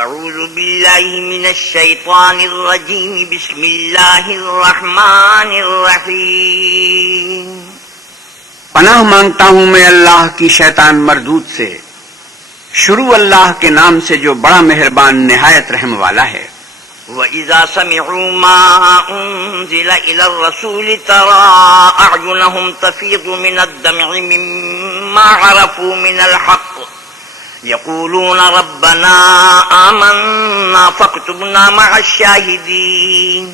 اعوذ باللہ من الشیطان الرجیم بسم اللہ الرحمن الرحیم پناہ مانگتا ہوں میں اللہ کی شیطان مردود سے. شروع اللہ کے نام سے جو بڑا مہربان نہایت رحم والا ہے. وَإِذَا سَمِعُوا مَا أُنزِلَ إِلَى الرَّسُولِ تَرَىٰ أَعْيُنَهُمْ تَفِيضُ مِنَ الدَّمْعِ مِمَّا عَرَفُوا مِنَ الْحَقِّ يَقُولُونَ رَبَّنَا آمَنَّا فَاكْتُبْنَا مَعَ الشَّاهِدِينَ.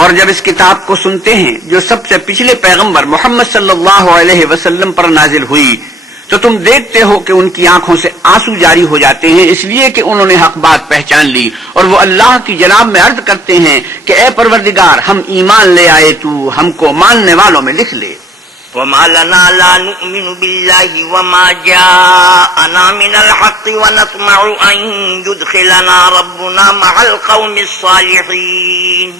اور جب اس کتاب کو سنتے ہیں جو سب سے پچھلے پیغمبر محمد صلی اللہ علیہ وسلم پر نازل ہوئی تو تم دیکھتے ہو کہ ان کی آنکھوں سے آنسو جاری ہو جاتے ہیں، اس لیے کہ انہوں نے حق بات پہچان لی، اور وہ اللہ کی جناب میں عرض کرتے ہیں کہ اے پروردگار ہم ایمان لے آئے، تو ہم کو ماننے والوں میں لکھ لے. وَمَا لَنَا لَا نُؤْمِنُ بِاللَّهِ وَمَا جَاءَنَا مِنَ الْحَقِّ وَنَطْمَعُ أَن يُدْخِلَنَا رَبُّنَا مَعَ الْقَوْمِ الصَّالِحِينَ.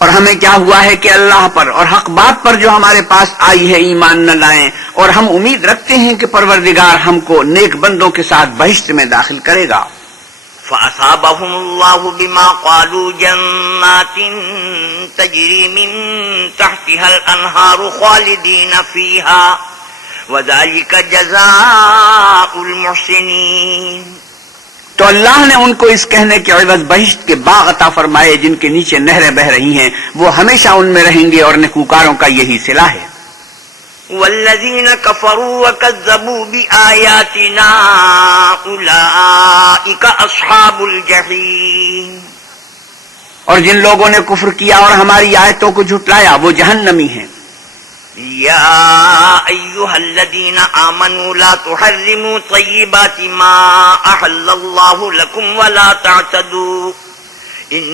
اور ہمیں کیا ہوا ہے کہ اللہ پر اور حق بات پر جو ہمارے پاس آئی ہے ایمان نہ لائیں، اور ہم امید رکھتے ہیں کہ پروردگار ہم کو نیک بندوں کے ساتھ بہشت میں داخل کرے گا. فَأَصَابَهُمُ اللَّهُ بِمَا قَالُوا جَنَّاتٍ تَجْرِي مِن تَحْتِهَا الْأَنْهَارُ خَالِدِينَ فِيهَا وَذَلِكَ جَزَاءُ الْمُحْسِنِينَ. تو اللہ نے ان کو اس کہنے کے عوض بہشت کے باغ عطا فرمائے جن کے نیچے نہریں بہہ رہی ہیں، وہ ہمیشہ ان میں رہیں گے، اور نیکوکاروں کا یہی صلہ ہے. والذین کفروا وکذبوا بآیاتنا اولئک اصحاب الجحیم. اور جن لوگوں نے کفر کیا اور ہماری آیتوں کو جھٹلایا وہ جہنمی ہیں. یا ایھا الذین آمنوا لا تحرموا طیبات ما احل اللہ لکم ولا تعتدوا ان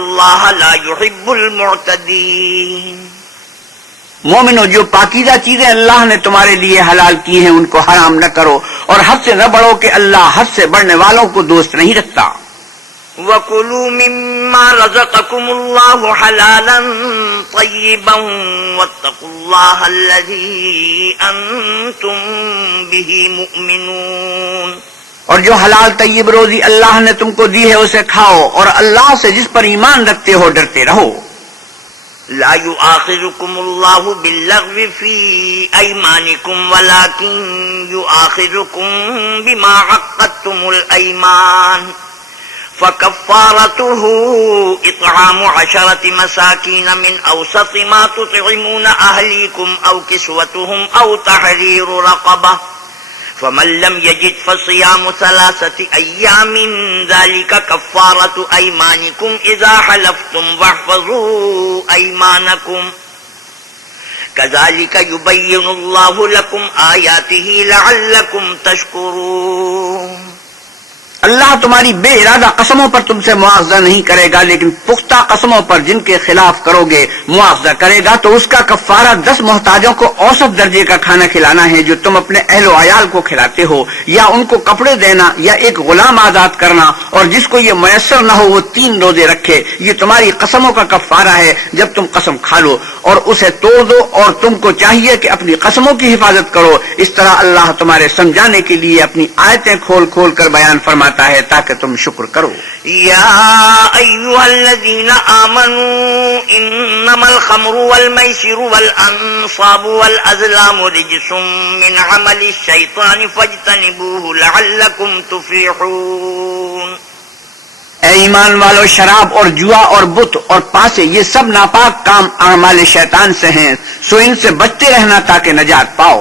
اللہ لا يحب المعتدین. مومنو، جو پاکیزہ چیزیں اللہ نے تمہارے لیے حلال کی ہیں ان کو حرام نہ کرو، اور حد سے نہ بڑھو کہ اللہ حد سے بڑھنے والوں کو دوست نہیں رکھتا. وَكُلُوا مِمَّا رَزَقَكُمُ اللَّهُ حَلَالًا طَيِّبًا وَاتَّقُوا اللَّهَ الَّذِي أَنتُم بِهِ مُؤْمِنُونَ. اور جو حلال طیب روزی اللہ نے تم کو دی ہے اسے کھاؤ، اور اللہ سے جس پر ایمان رکھتے ہو ڈرتے رہو. لا يؤاخذكم الله باللغو في أيمانكم ولكن يؤاخذكم بما عقدتم الأيمان فكفارته إطعام 10 مساكين من أوسط ما تطعمون أهليكم أو كسوتهم أو تحرير رقبة فمن لم يجد فصيام 3 أيام ذلك كفارة أيمانكم إذا حلفتم واحفظوا أيمانكم كذلك يبين الله لكم آياته لعلكم تشكرون. اللہ تمہاری بے ارادہ قسموں پر تم سے مواخذہ نہیں کرے گا، لیکن پختہ قسموں پر جن کے خلاف کرو گے مواخذہ کرے گا، تو اس کا کفارہ 10 محتاجوں کو اوسط درجے کا کھانا کھلانا ہے جو تم اپنے اہل و عیال کو کھلاتے ہو، یا ان کو کپڑے دینا، یا ایک غلام آزاد کرنا، اور جس کو یہ میسر نہ ہو وہ 3 روزے رکھے. یہ تمہاری قسموں کا کفارہ ہے جب تم قسم کھا لو، اور اسے توڑ دو، اور تم کو چاہیے کہ اپنی قسموں کی حفاظت کرو. اس طرح اللہ تمہارے سمجھانے کے لیے اپنی آیتیں کھول کھول کر بیان فرماتا ہے تاکہ تم شکر کرو. یا ایھا الذین آمنوا انما الخمر والمیسر والانصاب والازلام رجس من عمل الشیطان فاجتنبوه لعلکم تفلحون. اے ایمان والو، شراب اور جوا اور بت اور پاسے یہ سب ناپاک کام اعمال شیطان سے ہیں، سو ان سے بچتے رہنا تاکہ نجات پاؤ.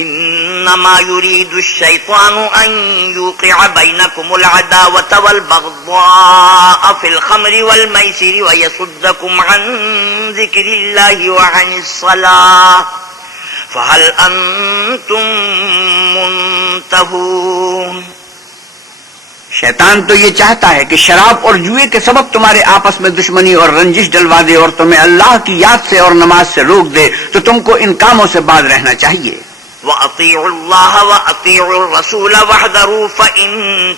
انما يريد الشيطان ان يوقع بينكم العداوة والبغضاء في الخمر والميسر ويصدكم عن ذكر الله وعن الصلاة فهل انتم منتهون. شیطان تو یہ چاہتا ہے کہ شراب اور جوئے کے سبب تمہارے آپس میں دشمنی اور رنجش ڈلوا دے، اور تمہیں اللہ کی یاد سے اور نماز سے روک دے، تو تم کو ان کاموں سے باز رہنا چاہیے. وَأَطِيعُوا اللَّهَ وَأَطِيعُوا الرَّسُولَ وَاحْذَرُوا فَإِن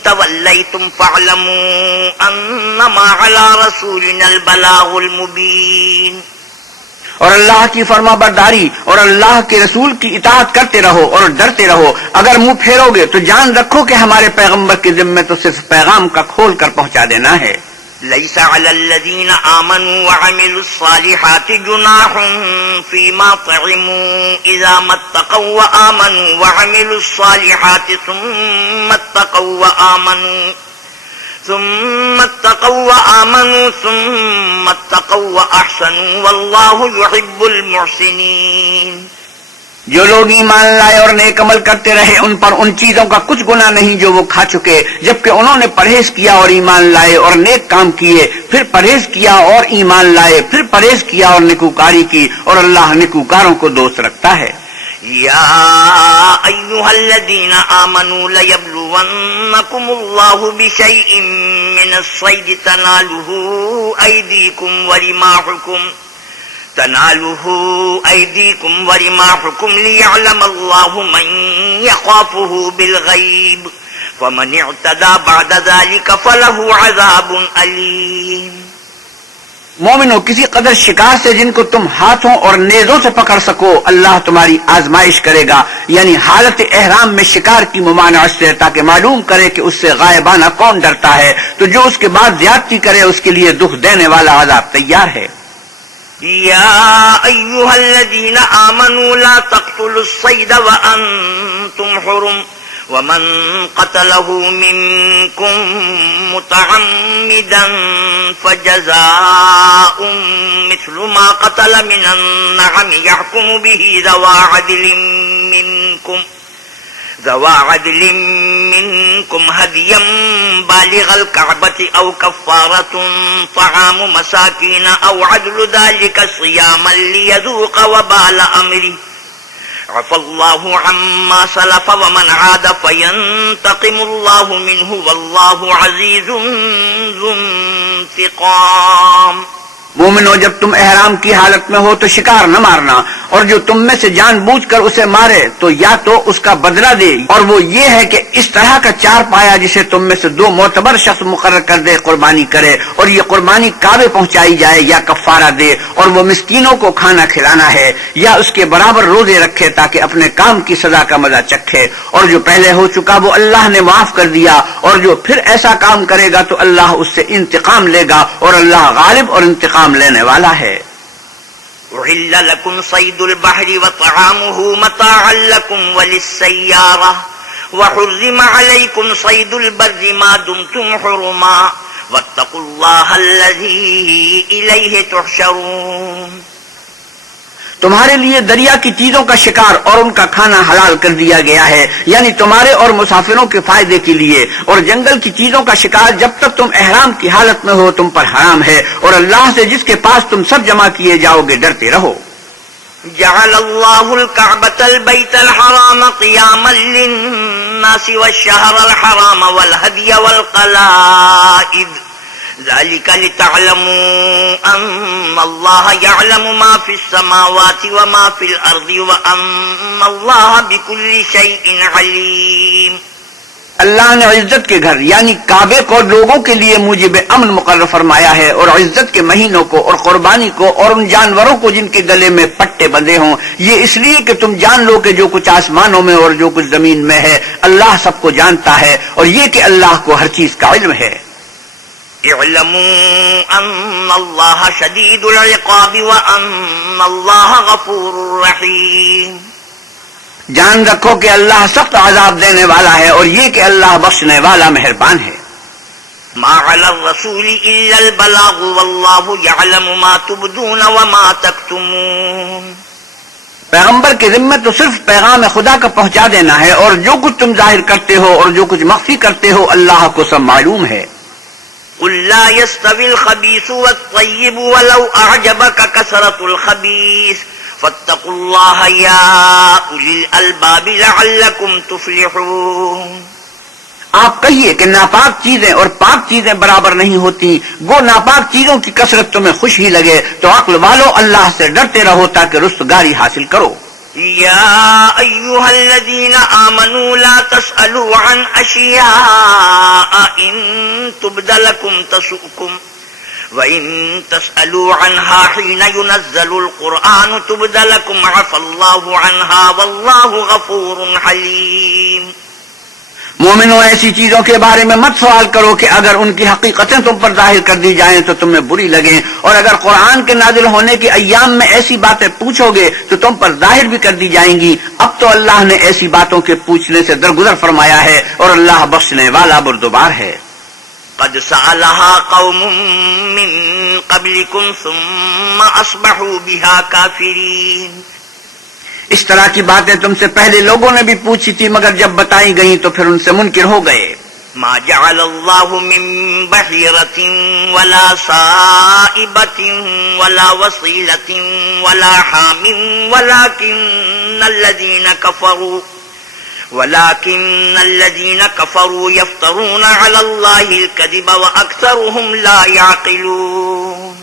تَوَلَّيْتُمْ فَاعْلَمُوا أَنَّمَا عَلَى رَسُولِنَا الْبَلَاغُ الْمُبِينُ. اور اللہ کی فرما برداری اور اللہ کے رسول کی اطاعت کرتے رہو اور ڈرتے رہو. اگر منہ پھیرو گے تو جان رکھو کہ ہمارے پیغمبر کے ذمے تو صرف پیغام کا کھول کر پہنچا دینا ہے. ليس على الذين آمنوا وعملوا الصالحات جناح فيما طعموا إذا ما اتقوا وآمنوا وعملوا الصالحات ثم اتقوا وآمنوا ثم اتقوا وأحسنوا والله يحب المحسنين. جو لوگ ایمان لائے اور نیک عمل کرتے رہے ان پر ان چیزوں کا کچھ گناہ نہیں جو وہ کھا چکے، جبکہ انہوں نے پرہیز کیا اور ایمان لائے اور نیک کام کیے، پھر پرہیز کیا اور ایمان لائے، پھر پرہیز کیا اور نیکوکاری کی، اور اللہ نیکوکاروں کو دوست رکھتا ہے. يا أيها الذين آمنوا ليبلونكم الله بشيء من الصيد تناله أيديكم ورماحكم ليعلم الله من يخافه بالغيب فمن اعتدى بعد ذلك فله عذاب أليم. مومنو، کسی قدر شکار سے جن کو تم ہاتھوں اور نیزوں سے پکڑ سکو اللہ تمہاری آزمائش کرے گا، یعنی حالت احرام میں شکار کی ممانعت سے، تاکہ معلوم کرے کہ اس سے غائبانہ کون ڈرتا ہے، تو جو اس کے بعد زیادتی کرے اس کے لیے دکھ دینے والا عذاب تیار ہے. يا أيها الذين آمنوا لا تقتلوا الصيد وأنتم حرم ومن قتله منكم متعمدا فجزاء مثل ما قتل من النعم يحكم به ذوى عدل منكم هديا بالغ الكعبة أو كفارة طعام مساكين أو عدل ذلك صياما ليذوق وبال أمره عفى الله عما سلف ومن عاد فينتقم الله منه والله عزيز ذو انتقام. مومنو، جب تم احرام کی حالت میں ہو تو شکار نہ مارنا، اور جو تم میں سے جان بوجھ کر اسے مارے تو یا تو اس کا بدلہ دے، اور وہ یہ ہے کہ اس طرح کا چار پایا جسے تم میں سے دو معتبر شخص مقرر کر دے قربانی کرے، اور یہ قربانی کعبے پہنچائی جائے، یا کفارہ دے، اور وہ مسکینوں کو کھانا کھلانا ہے، یا اس کے برابر روزے رکھے تاکہ اپنے کام کی سزا کا مزہ چکھے. اور جو پہلے ہو چکا وہ اللہ نے معاف کر دیا، اور جو پھر ایسا کام کرے گا تو اللہ اس سے انتقام لے گا، اور اللہ غالب اور انتقام لینے والا ہے. أحل لكم صيد البحر وطعامه متاعا لكم وللسيارة وحرم عليكم صيد البر ما دمتم حرما واتقوا الله الذي إليه تحشرون. تمہارے لیے دریا کی چیزوں کا شکار اور ان کا کھانا حلال کر دیا گیا ہے، یعنی تمہارے اور مسافروں کے فائدے کے لیے، اور جنگل کی چیزوں کا شکار جب تک تم احرام کی حالت میں ہو تم پر حرام ہے، اور اللہ سے جس کے پاس تم سب جمع کیے جاؤ گے ڈرتے رہو. جعل الله الكعبة البيت الحرام قياما للناس والشهر الحرام والهدي والقلائد ذلك لتعلموا أن الله يعلم ما في السماوات وما في الأرض وأن الله بكل شيء عليم. اللہ نے عزت کے گھر یعنی کعبے کو لوگوں کے لیے موجب امن مقرر فرمایا ہے، اور عزت کے مہینوں کو اور قربانی کو اور ان جانوروں کو جن کے گلے میں پٹے بندھے ہوں، یہ اس لیے کہ تم جان لو کہ جو کچھ آسمانوں میں اور جو کچھ زمین میں ہے اللہ سب کو جانتا ہے، اور یہ کہ اللہ کو ہر چیز کا علم ہے. اعلموا ان اللہ شدید العقاب وان اللہ غفور رحیم. جان رکھو کہ اللہ سخت عذاب دینے والا ہے، اور یہ کہ اللہ بخشنے والا مہربان ہے. ما علی الرسول الا البلاغ واللہ یعلم ما تبدون وما تکتمون. پیغمبر کے ذمہ تو صرف پیغام خدا کا پہنچا دینا ہے، اور جو کچھ تم ظاہر کرتے ہو اور جو کچھ مخفی کرتے ہو اللہ کو سب معلوم ہے. قل لا يستوي الخبيث والطيب ولو أعجبك كثرة الخبيث فاتقوا الله يا أولي الألباب لعلكم تفلحون. آپ کہیے کہ ناپاک چیزیں اور پاک چیزیں برابر نہیں ہوتی، گو ناپاک چیزوں کی کثرت تمہیں خوش ہی لگے تو عقل والو اللہ سے ڈرتے رہو تاکہ رستگاری حاصل کرو. يا أيها الذين آمنوا لا تسألوا عن أشياء إن تبد لكم تسؤكم وَإِن تَسْأَلُوا عَنْهَا حِينَ يُنَزَّلُ الْقُرْآنُ تُبْدَ لَكُمْ عَفَا اللَّهُ عَنْهَا وَاللَّهُ غَفُورٌ حَلِيمٌ۔ مومنوں، ایسی چیزوں کے بارے میں مت سوال کرو کہ اگر ان کی حقیقتیں تم پر ظاہر کر دی جائیں تو تمہیں بری لگیں، اور اگر قرآن کے نازل ہونے کے ایام میں ایسی باتیں پوچھو گے تو تم پر ظاہر بھی کر دی جائیں گی۔ اب تو اللہ نے ایسی باتوں کے پوچھنے سے درگزر فرمایا ہے، اور اللہ بخشنے والا بردبار ہے۔ قد سألها قوم من قبلكم ثم أصبحوا بها كافرين۔ اس طرح کی باتیں تم سے پہلے لوگوں نے بھی پوچھی تھی، مگر جب بتائی گئیں تو پھر ان سے منکر ہو گئے۔ ما جعل الله من بحيرة ولا سائبة ولا وصيلة ولا حام ولكن الذين كفروا يفترون على الله الكذب وأكثرهم لا يعقلون۔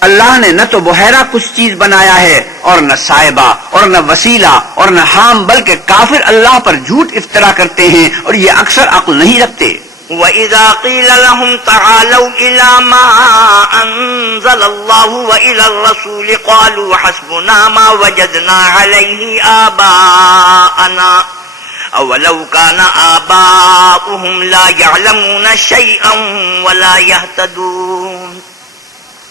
اللہ نے نہ تو بحیرہ کچھ چیز بنایا ہے، اور نہ صائبہ، اور نہ وسیلہ، اور نہ حام، بلکہ کافر اللہ پر جھوٹ افترا کرتے ہیں اور یہ اکثر عقل نہیں رکھتے۔ وَإِذَا قِيلَ لَهُمْ تَعَالَوْا إِلَى مَا أَنزَلَ اللَّهُ وَإِلَى الرَّسُولِ قَالُوا حَسْبُنَا مَا وَجَدْنَا عَلَيْهِ آبَاءَنَا أَوَلَوْ كَانَ آبَاؤُهُمْ لَا يَعْلَمُونَ شَيْئًا وَلَا يَهْتَدُونَ۔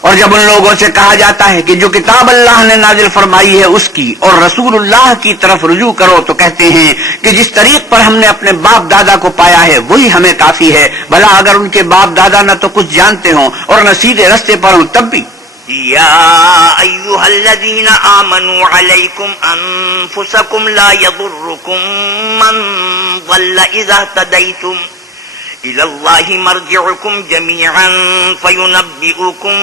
اور جب ان لوگوں سے کہا جاتا ہے کہ جو کتاب اللہ نے نازل فرمائی ہے اس کی اور رسول اللہ کی طرف رجوع کرو، تو کہتے ہیں کہ جس طریق پر ہم نے اپنے باپ دادا کو پایا ہے وہی ہمیں کافی ہے، بھلا اگر ان کے باپ دادا نہ تو کچھ جانتے ہوں اور نہ سیدھے رستے پر ہوں تب بھی۔ یا ایھا الذین آمنوا علیکم انفسکم لا یضرکم من ضل اذا اہتدیتم إِلَى اللَّهِ مَرْجِعُكُمْ جَمِيعًا فَيُنَبِّئُكُمْ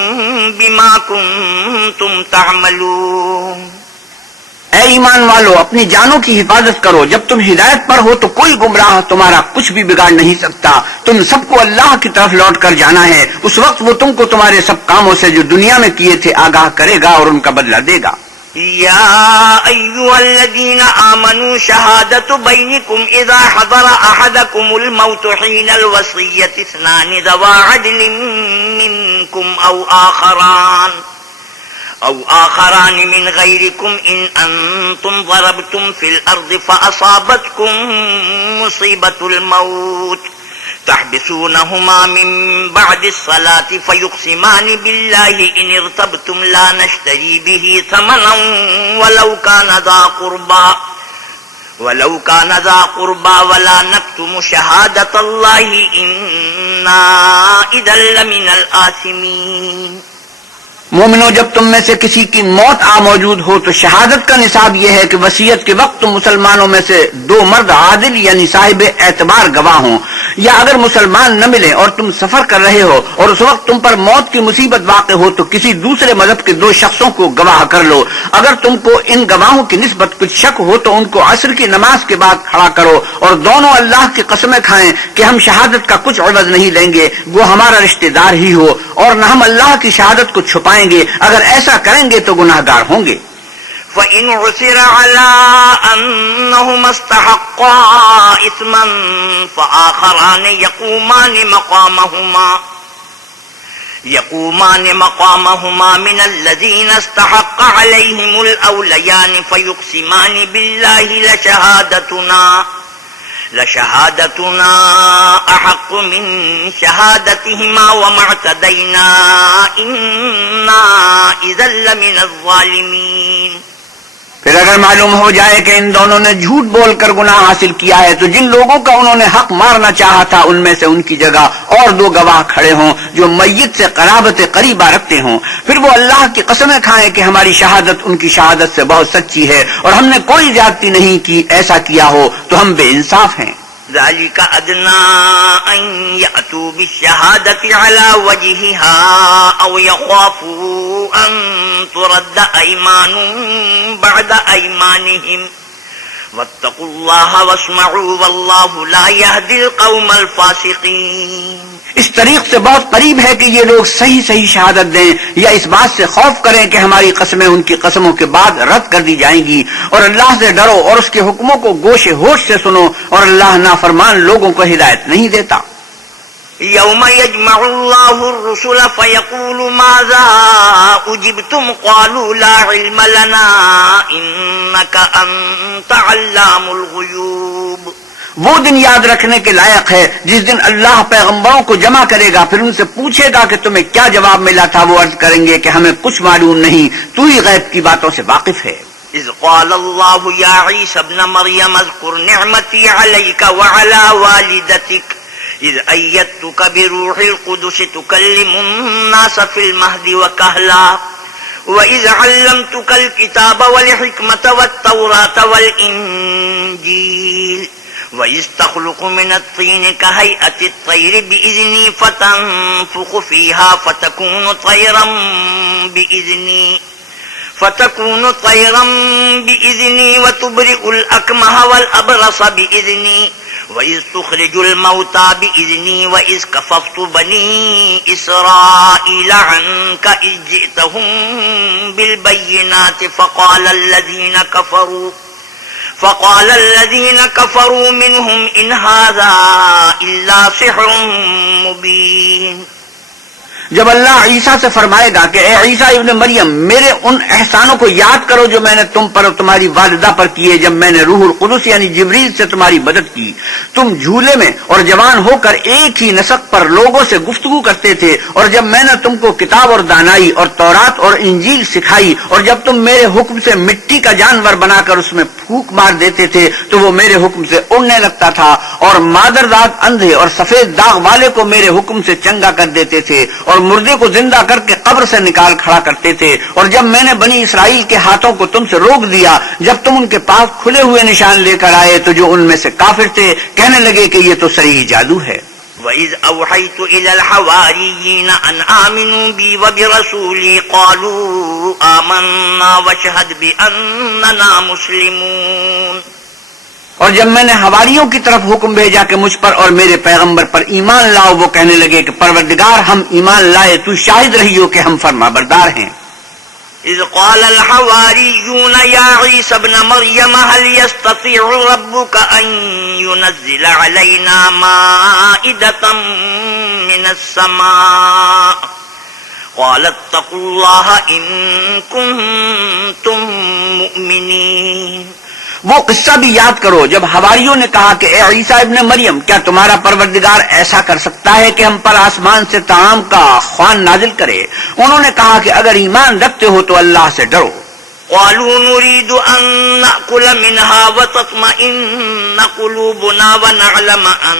بِمَا كُنْتُمْ تَعْمَلُونَ۔ اے ایمان والو، اپنی جانوں کی حفاظت کرو، جب تم ہدایت پر ہو تو کوئی گمراہ تمہارا کچھ بھی بگاڑ نہیں سکتا۔ تم سب کو اللہ کی طرف لوٹ کر جانا ہے، اس وقت وہ تم کو تمہارے سب کاموں سے جو دنیا میں کیے تھے آگاہ کرے گا اور ان کا بدلہ دے گا۔ یا ایھا الذین آمنوا شہادۃ بینکم اذا حضر احدکم الموت حین الوصیۃ اثنان ذوا عدل منکم او آخران من غیرکم ان انتم ضربتم فی الارض فاصابتکم مصیبۃ الموت تحبسونهما من بعد الصلاة فيقسمان بالله إن ارتبتم لا نشتري به ثمنا ولو كان ذا قربى ولا نكتم شهادة الله إنا إذا لمن الآثمين۔ مومنو، جب تم میں سے کسی کی موت آ موجود ہو تو شہادت کا نصاب یہ ہے کہ وصیت کے وقت تم مسلمانوں میں سے دو مرد عادل یعنی صاحب اعتبار گواہ ہوں، یا اگر مسلمان نہ ملے اور تم سفر کر رہے ہو اور اس وقت تم پر موت کی مصیبت واقع ہو تو کسی دوسرے مذہب کے دو شخصوں کو گواہ کر لو۔ اگر تم کو ان گواہوں کی نسبت کچھ شک ہو تو ان کو عصر کی نماز کے بعد کھڑا کرو، اور دونوں اللہ کی قسمیں کھائیں کہ ہم شہادت کا کچھ عوض نہیں لیں گے، وہ ہمارا رشتہ دار ہی ہو، اور نہ ہم اللہ کی شہادت کو چھپائیں گے، اگر ایسا کریں گے تو گناہگار ہوں گے۔ فَإِنْ عُثِرَ عَلَىٰ أَنَّهُمَا اسْتَحَقَّا إِثْمًا فَآخَرَانِ يَقُومَانِ مَقَامَهُمَا مِنَ الَّذِينَ اسْتَحَقَّ عَلَيْهِمُ الْأَوْلَيَانِ فَيُقْسِمَانِ بِاللَّهِ لشهادتنا احق من شهادتهما وما اعتدينا إنا إذا لمن الظالمين۔ پھر اگر معلوم ہو جائے کہ ان دونوں نے جھوٹ بول کر گناہ حاصل کیا ہے تو جن لوگوں کا انہوں نے حق مارنا چاہا تھا ان میں سے ان کی جگہ اور دو گواہ کھڑے ہوں جو میت سے قرابت قریبہ رکھتے ہوں، پھر وہ اللہ کی قسمیں کھائیں کہ ہماری شہادت ان کی شہادت سے بہت سچی ہے اور ہم نے کوئی زیادتی نہیں کی، ایسا کیا ہو تو ہم بے انصاف ہیں۔ ذلك أدنى أن يأتوا بالشهادة على وجهها أو يخافوا أن ترد أيمان بعد أيمانهم واتقوا الله واسمعوا والله لا يهدي القوم الفاسقين۔ اس طریق سے بہت قریب ہے کہ یہ لوگ صحیح شہادت دیں یا اس بات سے خوف کریں کہ ہماری قسمیں ان کی قسموں کے بعد رد کر دی جائیں گی، اور اللہ سے ڈرو اور اس کے حکموں کو گوش ہوش سے سنو، اور اللہ نافرمان لوگوں کو ہدایت نہیں دیتا۔ يوم يجمع الله الرسل فيقول ماذا أجبتم قالوا لا علم لنا إنك أنت علام الغيوب. وہ دن یاد رکھنے کے لائق ہے جس دن اللہ پیغمبروں کو جمع کرے گا، پھر ان سے پوچھے گا کہ تمہیں کیا جواب ملا تھا. وہ عرض کریں گے کہ ہمیں کچھ معلوم نہیں، تو ہی غیب کی باتوں سے واقف ہے. إذ قال الله يا عيسى ابن مريم اذكر نعمتي عليك وعلى والدتك إذ أيدتك بروح القدس تكلم الناس في المهد وكهلا وإذ علمتك الكتاب والحكمة والتوراة والإنجيل وإذ تخلق من الطين كهيئة الطير بإذني فتنفخ فيها فتكون طيرا بإذني وتبرئ الأكمه والأبرص بإذني وإذ تخرج الموتى بإذني وإذ كففت بني إسرائيل عنك إذ جئتهم بالبينات فقال الذين كفروا منهم إن هذا إلا سحر مبين. جب اللہ عیسیٰ سے فرمائے گا کہ اے عیسیٰ ابن مریم، میرے ان احسانوں کو یاد کرو جو میں نے تم پر اور تمہاری والدہ پر کیے جب میں نے روح القدس یعنی جبریل سے تمہاری مدد کی. تم جھولے میں اور جوان ہو کر ایک ہی نسق پر لوگوں سے گفتگو کرتے تھے، اور جب میں نے تم کو کتاب اور دانائی اور تورات اور انجیل سکھائی، اور جب تم میرے حکم سے مٹی کا جانور بنا کر اس میں پھونک مار دیتے تھے تو وہ میرے حکم سے اڑنے لگتا تھا، اور مادرزاد اندھے اور سفید داغ والے کو میرے حکم سے چنگا کر دیتے تھے، اور مردے کو زندہ کر کے قبر سے نکال کھڑا کرتے تھے. اور جب میں نے بنی اسرائیل کے ہاتھوں کو تم سے روک دیا جب تم ان کے پاس کھلے ہوئے نشان لے کر آئے تو جو ان میں سے کافر تھے کہنے لگے کہ یہ تو صریح جادو ہے. وَإِذْ أَوْحَيْتُ إِلَى الْحَوَارِيِّينَ أَنْ آمِنُوا بِي وَبِرَسُولِي قَالُوا آمَنَّا وَاشْهَدْ بِأَنَّنَا مُسْلِمُونَ. اور جب میں نے حواریوں کی طرف حکم بھیجا کہ مجھ پر اور میرے پیغمبر پر ایمان لاؤ، وہ کہنے لگے کہ پروردگار ہم ایمان لائے، تو شاہد رہیو کہ ہم فرمانبردار ہیں. إذ قال الحواريون يا عيسى ابن مريم هل يستطيع ربك أن ينزل علينا مائدة من السماء قال اتقوا الله إن كنتم مؤمنين. وہ قصہ بھی یاد کرو جب حواریوں نے کہا کہ اے عیسیٰ ابن مریم، کیا تمہارا پروردگار ایسا کر سکتا ہے کہ ہم پر آسمان سے طعام کا خوان نازل کرے؟ انہوں نے کہا کہ اگر ایمان رکھتے ہو تو اللہ سے ڈرو. قالوا نريد أن نأكل منها وتطمئن قلوبنا ونعلم أن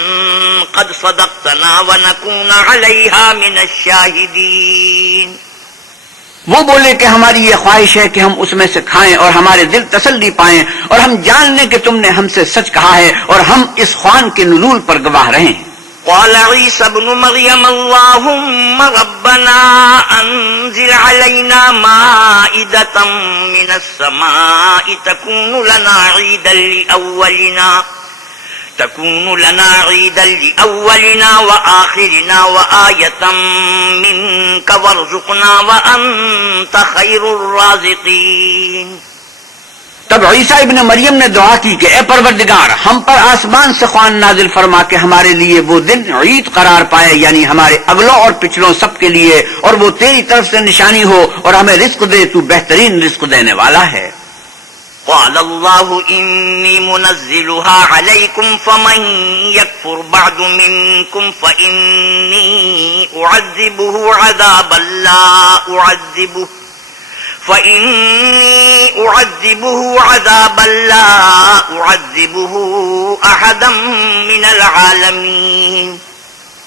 قد صدقتنا ونكون عليها من الشاهدين. وہ بولے کہ ہماری یہ خواہش ہے کہ ہم اس میں سے کھائیں اور ہمارے دل تسلی پائیں، اور ہم جان لیں کہ تم نے ہم سے سچ کہا ہے اور ہم اس خوان کے نزول پر گواہ رہیں. قال عيسى ابن مريم اللهم ربنا أنزل علينا مائدة من السماء تكون لنا عيدا لأولنا وآخرنا وآية منك وارزقنا وأنت خير الرازقين. تب عیسیٰ ابن مریم نے دعا کی کہ اے پروردگار، ہم پر آسمان سے خوان نازل فرما کے ہمارے لیے وہ دن عید قرار پائے، یعنی ہمارے اگلوں اور پچھلوں سب کے لیے، اور وہ تیری طرف سے نشانی ہو اور ہمیں رزق دے، تو بہترین رزق دینے والا ہے. قال الله إني منزلها عليكم فمن يكفر بعد منكم فإني أعذبه عذابا لا أعذبه أحدا من العالمين.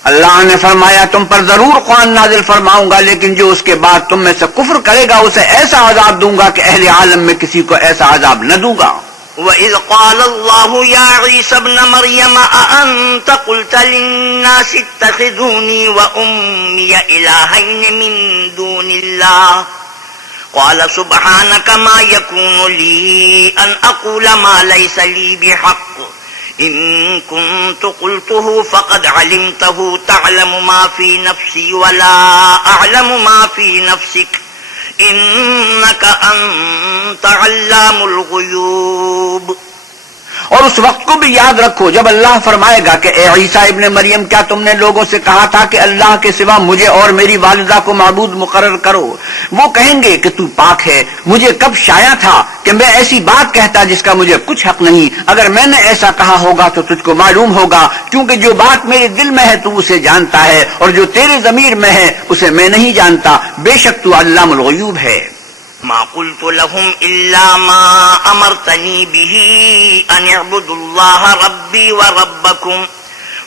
اللہ نے فرمایا تم پر ضرور قرآن نازل فرماؤں گا، لیکن جو اس کے بعد تم میں سے کفر کرے گا اسے ایسا عذاب دوں گا کہ اہل عالم میں کسی کو ایسا عذاب نہ دوں گا. وَإِذْ قَالَ اللَّهُ يَا عِيسَى ابْنَ مَرْيَمَ أَأَنْتَ قُلْتَ لِلنَّاسِ اتَّخِذُونِي وَأُمِّيَ إِلَٰهَيْنِ مِن دُونِ اللَّهِ قَالَ سُبْحَانَكَ مَا يَكُونُ لِي أَنْ أَقُولَ مَا لَيْسَ لِي بِحَقٍّ إن كنت قلته فقد علمته تعلم ما في نفسي ولا أعلم ما في نفسك إنك أنت علام الغيوب. اور اس وقت کو بھی یاد رکھو جب اللہ فرمائے گا کہ اے عیسیٰ ابن مریم کیا تم نے لوگوں سے کہا تھا کہ اللہ کے سوا مجھے اور میری والدہ کو معبود مقرر کرو؟ وہ کہیں گے کہ تو پاک ہے، مجھے کب شایع تھا کہ میں ایسی بات کہتا جس کا مجھے کچھ حق نہیں۔ اگر میں نے ایسا کہا ہوگا تو تجھ کو معلوم ہوگا، کیونکہ جو بات میرے دل میں ہے تو اسے جانتا ہے، اور جو تیرے ضمیر میں ہے اسے میں نہیں جانتا، بے شک تو علام الغیوب ہے۔ ما قلت لهم إلا ما أمرتني به أن اعبدوا الله ربي وربكم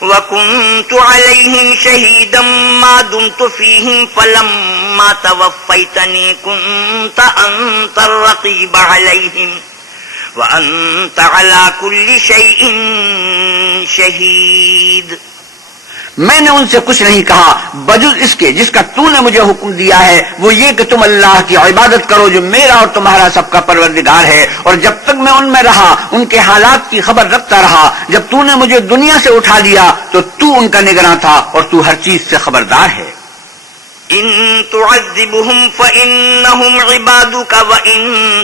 وكنت عليهم شهيدا ما دمت فيهم فلما توفيتني كنت أنت الرقيب عليهم وأنت على كل شيء شهيد۔ میں نے ان سے کچھ نہیں کہا بجز اس کے جس کا تو نے مجھے حکم دیا ہے، وہ یہ کہ تم اللہ کی عبادت کرو جو میرا اور تمہارا سب کا پروردگار ہے، اور جب تک میں ان میں رہا ان کے حالات کی خبر رکھتا رہا۔ جب تو نے مجھے دنیا سے اٹھا لیا تو تو ان کا نگراں تھا اور تو ہر چیز سے خبردار ہے۔ إن تعذبهم فإنهم عبادك وإن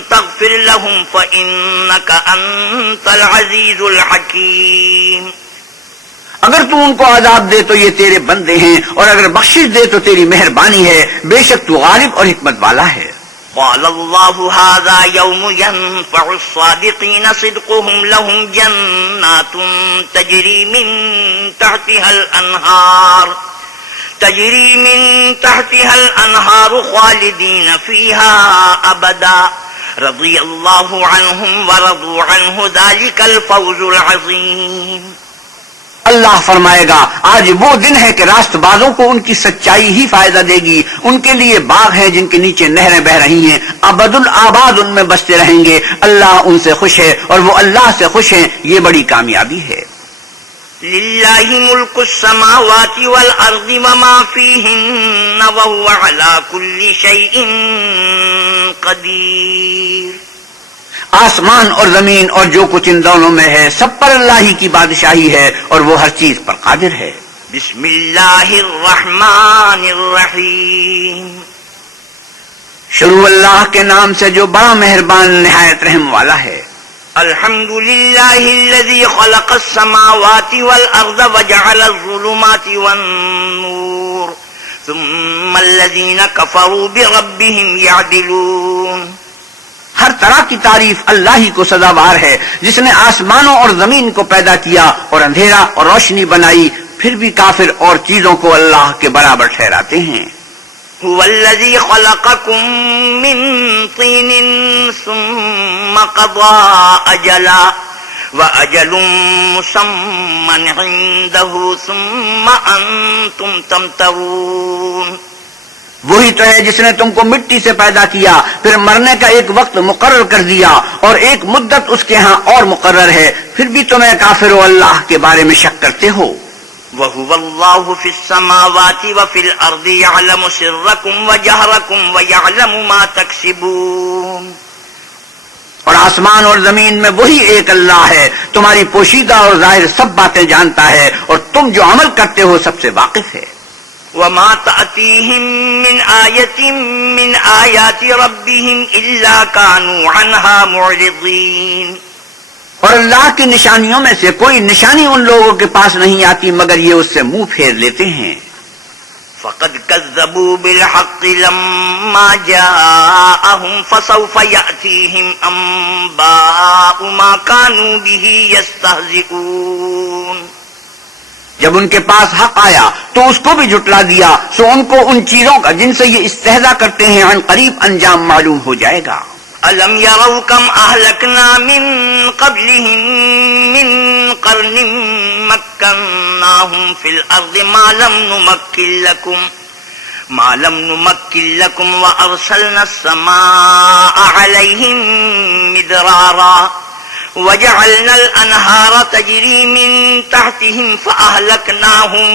تغفر لهم فإنك أنت العزيز الحكيم۔ اگر تو ان کو عذاب دے تو یہ تیرے بندے ہیں، اور اگر بخشش دے تو تیری مہربانی ہے، بے شک تو غالب اور حکمت والا ہے۔ قال الله هذا يوم ينفع الصادقين صدقهم لهم جنات تجري من تحتها الأنهار خالدين فيها أبدا رضي الله عنهم ورضوا عنه ذلك الفوز العظيم۔ اللہ فرمائے گا آج وہ دن ہے کہ راست بازوں کو ان کی سچائی ہی فائدہ دے گی، ان کے لیے باغ ہیں جن کے نیچے نہریں بہ رہی ہیں، ابد الآباد ان میں بستے رہیں گے۔ اللہ ان سے خوش ہے اور وہ اللہ سے خوش ہیں، یہ بڑی کامیابی ہے۔ للہ ملک السماوات والارض وما فیہن وهو على كل شيء قدیر۔ آسمان اور زمین اور جو کچھ ان دونوں میں ہے سب پر اللہ ہی کی بادشاہی ہے اور وہ ہر چیز پر قادر ہے۔ بسم اللہ الرحمن الرحیم۔ شروع اللہ کے نام سے جو بڑا مہربان نہایت رحم والا ہے۔ الحمد للہ الذی خلق السماوات والارض وجعل الظلمات والنور ثم الذین کفروا بربهم یعدلون۔ ہر طرح کی تعریف اللہ ہی کو سزاوار ہے جس نے آسمانوں اور زمین کو پیدا کیا اور اندھیرا اور روشنی بنائی، پھر بھی کافر اور چیزوں کو اللہ کے برابر ٹھہراتے ہیں۔ هو الذي خلقكم من طين ثم قضى أجلا وأجل مسمى عنده ثم أنتم تمترون۔ وہی تو ہے جس نے تم کو مٹی سے پیدا کیا، پھر مرنے کا ایک وقت مقرر کر دیا اور ایک مدت اس کے ہاں اور مقرر ہے، پھر بھی تمہیں کافر و اللہ کے بارے میں شک کرتے ہو۔ وَهُوَ اللَّهُ فِي السَّمَاوَاتِ وَفِي الْأَرْضِ يَعْلَمُ سِرَّكُمْ وَجَهْرَكُمْ وَيَعْلَمُ مَا تَكْسِبُونَ۔ اور آسمان اور زمین میں وہی ایک اللہ ہے، تمہاری پوشیدہ اور ظاہر سب باتیں جانتا ہے اور تم جو عمل کرتے ہو سب سے واقف ہے۔ وَمَا تَأْتِيهِم مِّنْ آيَةٍ مِّنْ آيَاتِ رَبِّهِمْ إِلَّا كَانُوا عَنْهَا مُعْرِضِينَ۔ اور اللہ کی نشانیوں میں سے کوئی نشانی ان لوگوں کے پاس نہیں آتی مگر یہ اس سے منہ پھیر لیتے ہیں۔ فَقَدْ كَذَّبُوا بِالْحَقِّ لَمَّا جَاءَهُمْ فَسَوْفَ يَأْتِيهِمْ أَنبَاءُ مَا كَانُوا بِهِ يَسْتَهْزِئُونَ۔ جب ان کے پاس حق آیا تو اس کو بھی جھٹلا دیا، سو ان کو ان چیزوں کا جن سے یہ استہزاء کرتے ہیں عن قریب انجام معلوم ہو جائے گا۔ أَلَمْ يَرَوْا كَمْ أَهْلَكْنَا مِنْ قَبْلِهِمْ مِنْ قَرْنٍ مَكَّنَّاهُمْ فِي الْأَرْضِ مَا لَمْ نُمَكِّنْ لَكُمْ وَأَرْسَلْنَا السَّمَاءَ عَلَيْهِمْ مِدْرَارًا وَجَعَلْنَا الْأَنْهَارَ تَجْرِي مِنْ تَحْتِهِمْ فَأَهْلَكْنَاهُمْ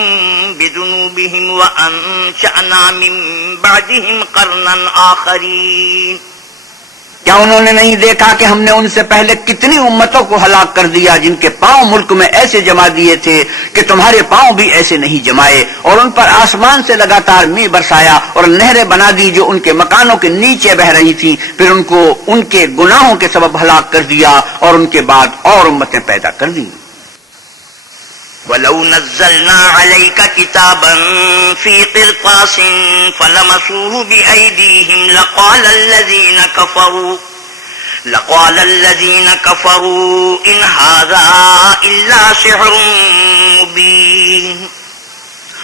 بِذُنُوبِهِمْ وَأَنْشَأْنَا مِنْ بَعْدِهِمْ قَرْنًا آخَرِينَ۔ کیا انہوں نے نہیں دیکھا کہ ہم نے ان سے پہلے کتنی امتوں کو ہلاک کر دیا جن کے پاؤں ملک میں ایسے جما دیے تھے کہ تمہارے پاؤں بھی ایسے نہیں جمائے، اور ان پر آسمان سے لگاتار میہ برسایا اور نہریں بنا دی جو ان کے مکانوں کے نیچے بہ رہی تھی، پھر ان کو ان کے گناہوں کے سبب ہلاک کر دیا اور ان کے بعد اور امتیں پیدا کر دیں۔ وَلَوْ نَزَّلْنَا عَلَيْكَ كِتَابًا فِي قِرْطَاسٍ فَلَمَسُوهُ بِأَيْدِيهِمْ لَقَالَ الَّذِينَ كَفَرُوا إِنْ هَذَا إِلَّا سِحْرٌ مُبِينٌ۔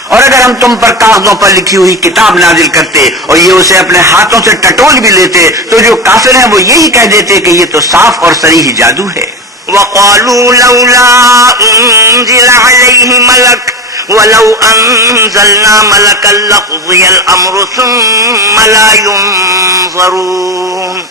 اور اگر ہم تم پر کاغذوں پر لکھی ہوئی کتاب نازل کرتے اور یہ اسے اپنے ہاتھوں سے ٹٹول بھی لیتے تو جو کافر ہیں وہ یہی کہہ دیتے کہ یہ تو صاف اور صریح جادو ہے۔ وَقَالُوا لَوْلَا أُنزِلَ عَلَيْهِ مَلَكٌ وَلَوْ أَنزَلْنَا مَلَكًا لَقُضِيَ الْأَمْرُ ثُمَّ لَا يُنظَرُونَ۔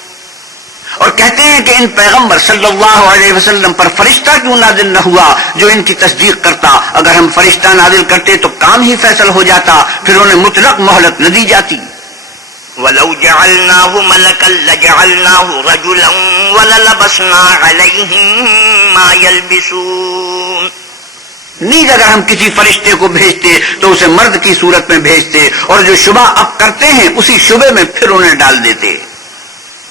اور کہتے ہیں کہ ان پیغمبر صلی اللہ علیہ وسلم پر فرشتہ کیوں نازل نہ ہوا جو ان کی تصدیق کرتا؟ اگر ہم فرشتہ نازل کرتے تو کام ہی فیصل ہو جاتا، پھر انہیں مطلق مہلت نہ دی جاتی۔ وَلَوْ جَعَلْنَاهُ مَلَكًا لَجَعَلْنَاهُ رَجُلًا وَلَلَبَسْنَا عَلَيْهِمْ مَا يَلْبِسُونَ۔ نیز اگر ہم کسی فرشتے کو بھیجتے تو اسے مرد کی صورت میں بھیجتے اور جو شبہ اب کرتے ہیں اسی شبے میں پھر انہیں ڈال دیتے۔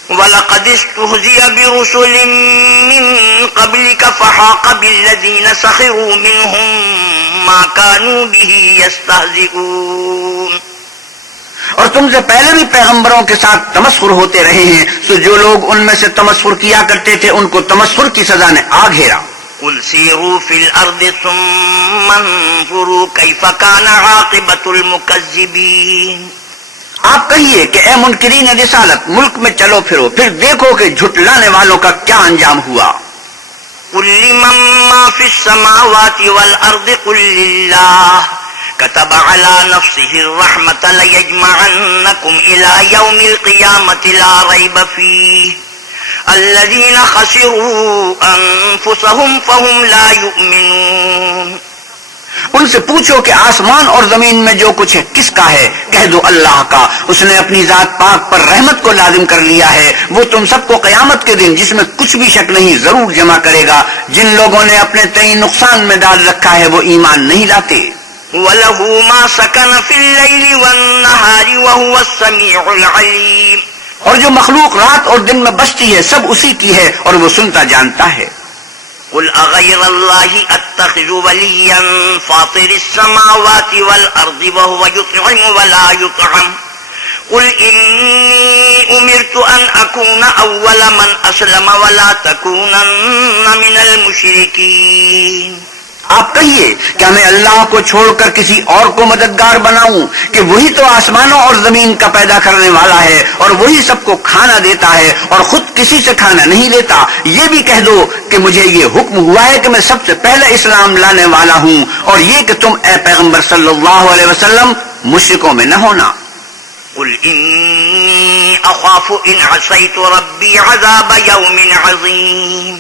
وَلَقَدِ اسْتُهْزِئَ بِرُسُلٍ مِّن قَبْلِكَ فَحَاقَ بِالَّذِينَ سَخِرُوا مِنْهُم مَّا كَانُوا بِهِ يَسْتَهْزِئُونَ۔ اور تم سے پہلے بھی پیغمبروں کے ساتھ تمسخر ہوتے رہے ہیں، سو جو لوگ ان میں سے تمسخر کیا کرتے تھے ان کو تمسخر کی سزا نے آ گھیرا۔ قُلْ سِيرُوا فِي الْأَرْضِ ثُمَّ انظُرُوا كَيْفَ كَانَ عَاقِبَةُ الْمُكَذِّبِينَ۔ آپ کہیے کہ اے منکرین رسالت، ملک میں چلو پھرو، پھر دیکھو کہ جھٹلانے والوں کا کیا انجام ہوا۔ قُلْ لِمَن مَّا فِي السَّمَاوَاتِ وَالْأَرْضِ قُل لِّلَّهِ كَتَبَ عَلَى نَفْسِهِ الرَّحْمَةَ لَيَجْمَعَنَّكُمْ إِلَى يَوْمِ الْقِيَامَةِ لَا رَيْبَ فِيهِ الَّذِينَ خَسِرُوا أَنفُسَهُمْ فَهُمْ لَا يُؤْمِنُونَ۔ ان سے پوچھو کہ آسمان اور زمین میں جو کچھ ہے کس کا ہے؟ کہہ دو اللہ کا، اس نے اپنی ذات پاک پر رحمت کو لازم کر لیا ہے، وہ تم سب کو قیامت کے دن جس میں کچھ بھی شک نہیں ضرور جمع کرے گا۔ جن لوگوں نے اپنے تئیں نقصان میں ڈال رکھا ہے وہ ایمان نہیں لاتے۔ وَلَهُ مَا سَكَنَ فِي اللَّيْلِ وَالنَّهَارِ وَهُوَ السَّمِيعُ الْعَلِيمُ۔ اور جو مخلوق رات اور دن میں بستی ہے سب اسی کی ہے اور وہ سنتا جانتا ہے۔ قُلْ أَغَيْرَ اللَّهِ أَتَّخِذُ وَلِيًّا فَاطِرِ السَّمَاوَاتِ وَالْأَرْضِ وَهُوَ يُطْعِمُ وَلَا يُطْعَمُ قُلْ إِنِّي أُمِرْتُ أَنْ أَكُونَ أَوَّلَ مَنْ أَسْلَمَ وَلَا تَكُونَنَّ مِنَ الْمُشْرِكِينَ۔ آپ کہیے کہ میں اللہ کو چھوڑ کر کسی اور کو مددگار بناؤں کہ وہی تو آسمانوں اور زمین کا پیدا کرنے والا ہے اور وہی سب کو کھانا دیتا ہے اور خود کسی سے کھانا نہیں لیتا۔ یہ بھی کہہ دو کہ مجھے یہ حکم ہوا ہے کہ میں سب سے پہلے اسلام لانے والا ہوں، اور یہ کہ تم اے پیغمبر صلی اللہ علیہ وسلم مشرکوں میں نہ ہونا۔ قُلْ إِنِّي أَخَافُ إِنْ عَصَيْتُ رَبِّي عَذَابَ يَوْمٍ عَظِيمٍ۔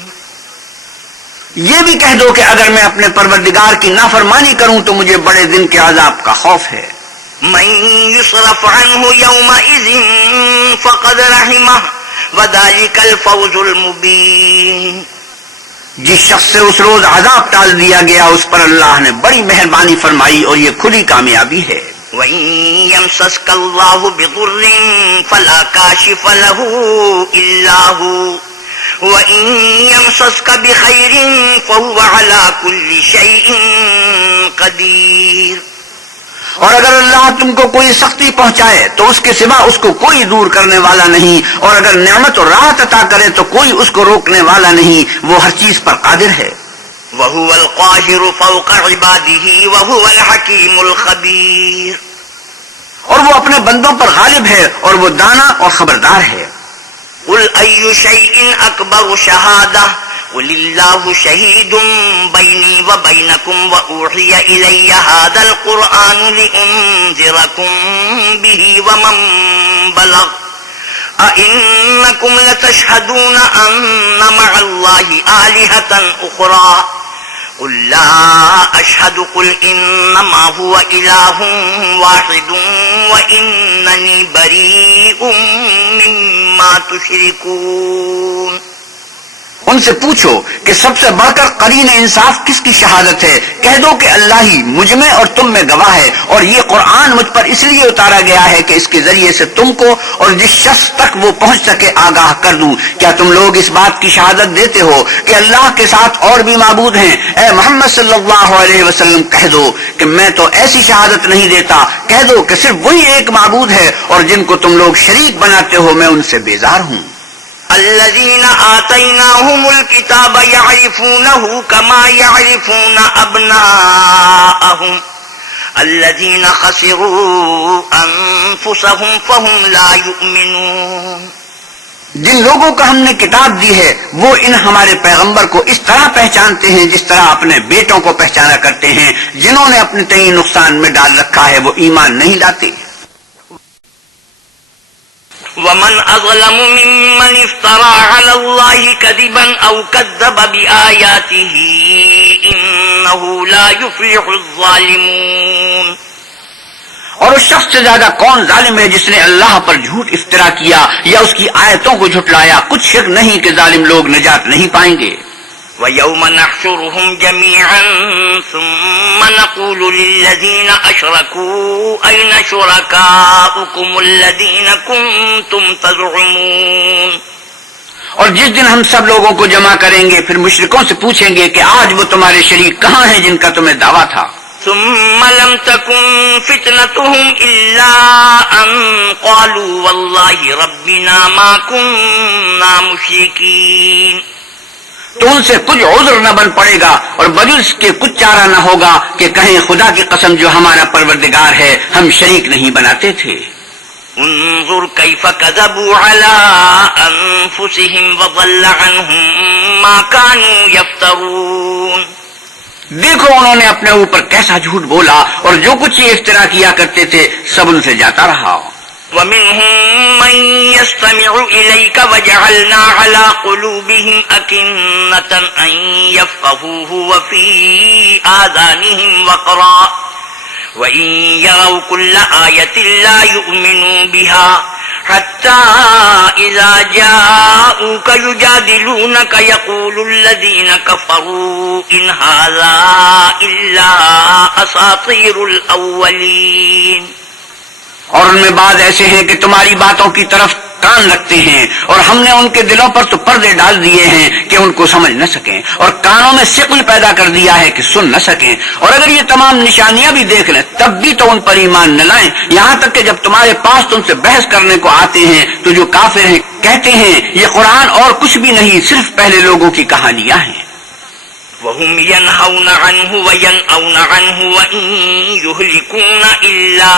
یہ بھی کہہ دو کہ اگر میں اپنے پروردگار کی نافرمانی کروں تو مجھے بڑے دن کے عذاب کا خوف ہے۔ مَن يُصْرَفْ عَنْهُ يَوْمَئِذٍ فَقَدْ رَحِمَهُ وَذَلِكَ الْفَوْزُ الْمُبِينُ۔ جس شخص سے اس روز عذاب ٹال دیا گیا اس پر اللہ نے بڑی مہربانی فرمائی اور یہ کھلی کامیابی ہے۔ وَإِن يَمْسَسْكَ اللَّهُ بِضُرٍّ فَلَا كَاشِفَ لَهُ إِلَّا هُوَ وَإِن يَمْسَسْكَ بِخَيْرٍ فَهُوَ عَلَى كُلِّ شَيْءٍ قَدِيرٌ۔ اور اگر اللہ تم کو کوئی سختی پہنچائے تو اس کے سوا اس کو کوئی دور کرنے والا نہیں، اور اگر نعمت اور راحت عطا کرے تو کوئی اس کو روکنے والا نہیں، وہ ہر چیز پر قادر ہے۔ وَهُوَ الْقَاهِرُ فَوْقَ عِبَادِهِ وَهُوَ الْحَكِيمُ الْخَبِيرُ۔ اور وہ اپنے بندوں پر غالب ہے اور وہ دانا اور خبردار ہے۔ قُلْ أَيُّ شَيْءٍ أَكْبَرُ شَهَادَةً قُلِ اللَّهُ شَهِيدٌ بَيْنِي وَبَيْنَكُمْ وَأُوحِيَ إِلَيَّ هَذَا الْقُرْآنُ لِأُنذِرَكُم بِهِ وَمَن بَلَغَ أَإِنَّكُمْ لَتَشْهَدُونَ أَنَّ مَعَ اللَّهِ آلِهَةً أُخْرَى قل لا أشهد قل إنما هو إله واحد وإنني بريء مما تشركون. ان سے پوچھو کہ سب سے بڑھ کر قرین انصاف کس کی شہادت ہے؟ کہہ دو کہ اللہ ہی مجھ میں اور تم میں گواہ ہے، اور یہ قرآن مجھ پر اس لیے اتارا گیا ہے کہ اس کے ذریعے سے تم کو اور جس شخص تک وہ پہنچ سکے آگاہ کر دوں. کیا تم لوگ اس بات کی شہادت دیتے ہو کہ اللہ کے ساتھ اور بھی معبود ہیں؟ اے محمد صلی اللہ علیہ وسلم کہہ دو کہ میں تو ایسی شہادت نہیں دیتا. کہہ دو کہ صرف وہی ایک معبود ہے اور جن کو تم لوگ شریک بناتے ہو میں ان سے بیزار ہوں. الذين آتيناهم الكتاب يعرفونه كما يعرفون أبناءهم الذين خسروا أنفسهم فهم لا يؤمنون. جن لوگوں کو ہم نے کتاب دی ہے وہ ان ہمارے پیغمبر کو اس طرح پہچانتے ہیں جس طرح اپنے بیٹوں کو پہچانا کرتے ہیں. جنہوں نے اپنے تئیں نقصان میں ڈال رکھا ہے وہ ایمان نہیں لاتے. ومن أظلم ممن افترى على الله كذبا أو كذب بآياته إنه لا يفلح الظالمون. اور اس شخص سے زیادہ کون ظالم ہے جس نے اللہ پر جھوٹ افترا کیا یا اس کی آیتوں کو جھٹلایا؟ کچھ شک نہیں کہ ظالم لوگ نجات نہیں پائیں گے. وَيَوْمَ نَحْشُرُهُمْ جَمِيعًا ثُمَّ نَقُولُ لِلَّذِينَ أَشْرَكُوا أَيْنَ شُرَكَاؤُكُمُ الَّذِينَ كُنتُمْ تَزْعُمُونَ. اور جس دن ہم سب لوگوں کو جمع کریں گے پھر مشرکوں سے پوچھیں گے کہ آج وہ تمہارے شریک کہاں ہیں جن کا تمہیں دعویٰ تھا. ثم لم تكن فتنتهم إلا أن قالوا والله ربنا ما كنا مشركين. تو ان سے کچھ عذر نہ بن پڑے گا اور بجز کے کچھ چارہ نہ ہوگا کہ کہیں خدا کی قسم جو ہمارا پروردگار ہے ہم شریک نہیں بناتے تھے. انظر كيف كذبوا على أنفسهم وضل عنهم ما كانوا يفترون. دیکھو انہوں نے اپنے اوپر کیسا جھوٹ بولا اور جو کچھ یہ افترا کیا کرتے تھے سب ان سے جاتا رہا. وَمِنْهُمْ مَنْ يَسْتَمِعُ إِلَيْكَ وَجَعَلْنَا عَلَى قُلُوبِهِمْ أَكِنَّةً أَنْ يَفْقَهُوهُ وَفِي آذَانِهِمْ وَقْرًا وَإِنْ يَرَوْا كُلَّ آيَةٍ لَا يُؤْمِنُوا بِهَا حتى إذا جاءوك يجادلونك يقول الذين كفروا إن هذا إلا أساطير الأولين. اور ان میں بعض ایسے ہیں کہ تمہاری باتوں کی طرف کان رکھتے ہیں اور ہم نے ان کے دلوں پر تو پردے ڈال دیے ہیں کہ ان کو سمجھ نہ سکیں اور کانوں میں ثقل پیدا کر دیا ہے کہ سن نہ سکیں. اور اگر یہ تمام نشانیاں بھی دیکھ لیں تب بھی تو ان پر ایمان نہ لائیں. یہاں تک کہ جب تمہارے پاس تم سے بحث کرنے کو آتے ہیں تو جو کافر ہیں کہتے ہیں یہ قرآن اور کچھ بھی نہیں صرف پہلے لوگوں کی کہانیاں ہیں. وهم ينهون عنه وينأون عنه وإن يهلكون إلا